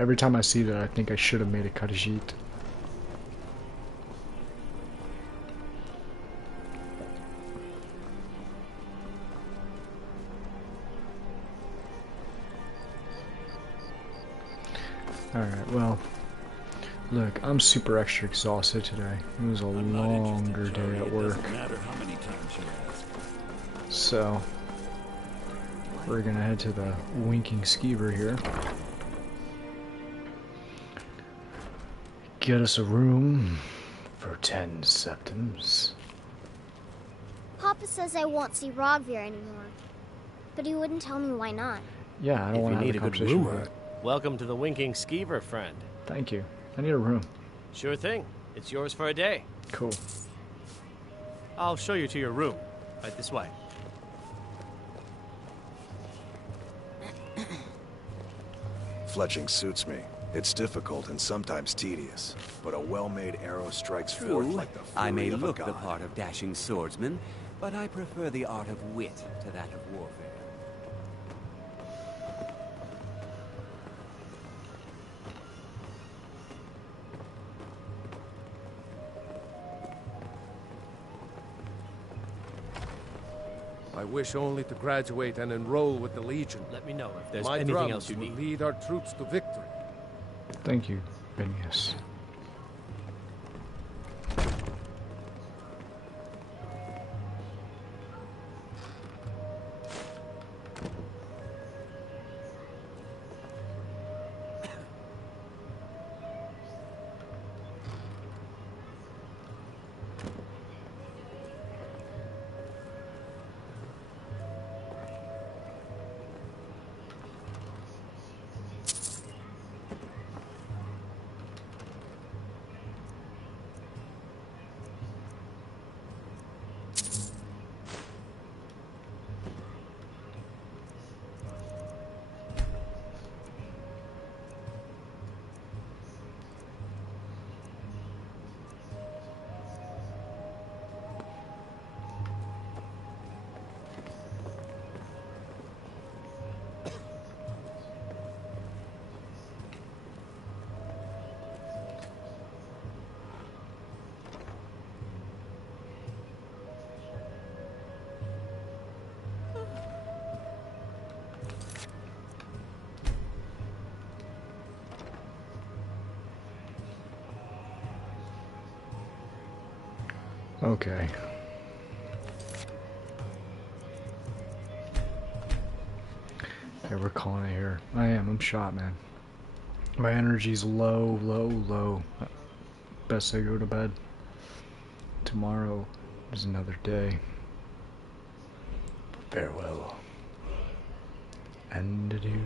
Every time I see that, I think I should have made a Khajiit. Alright, well, look, I'm super extra exhausted today. It was a longer day at work. Doesn't matter how many times you ask. So, we're gonna head to the Winking Skeever here. Get us a room for 10 septims. Papa says I won't see Rogvir anymore. But he wouldn't tell me why not. Yeah, I don't want to have a conversation with it. Welcome to the Winking Skeever, friend. Thank you. I need a room. Sure thing. It's yours for a day. Cool. I'll show you to your room. Right this way. Fletching suits me. It's difficult and sometimes tedious, but a well-made arrow strikes forth like the I may fury of a look the god. part of dashing swordsman, but I prefer the art of wit to that of warfare. I wish only to graduate and enroll with the Legion. Let me know if there's My anything drums else you will need. lead our troops to victory. Thank you, Phineas. Okay. Okay, we're calling it here. I'm shot, man. My energy's low, low, low. Best I go to bed. Tomorrow is another day. Farewell. And adieu,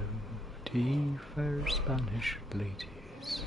tea fair Spanish ladies.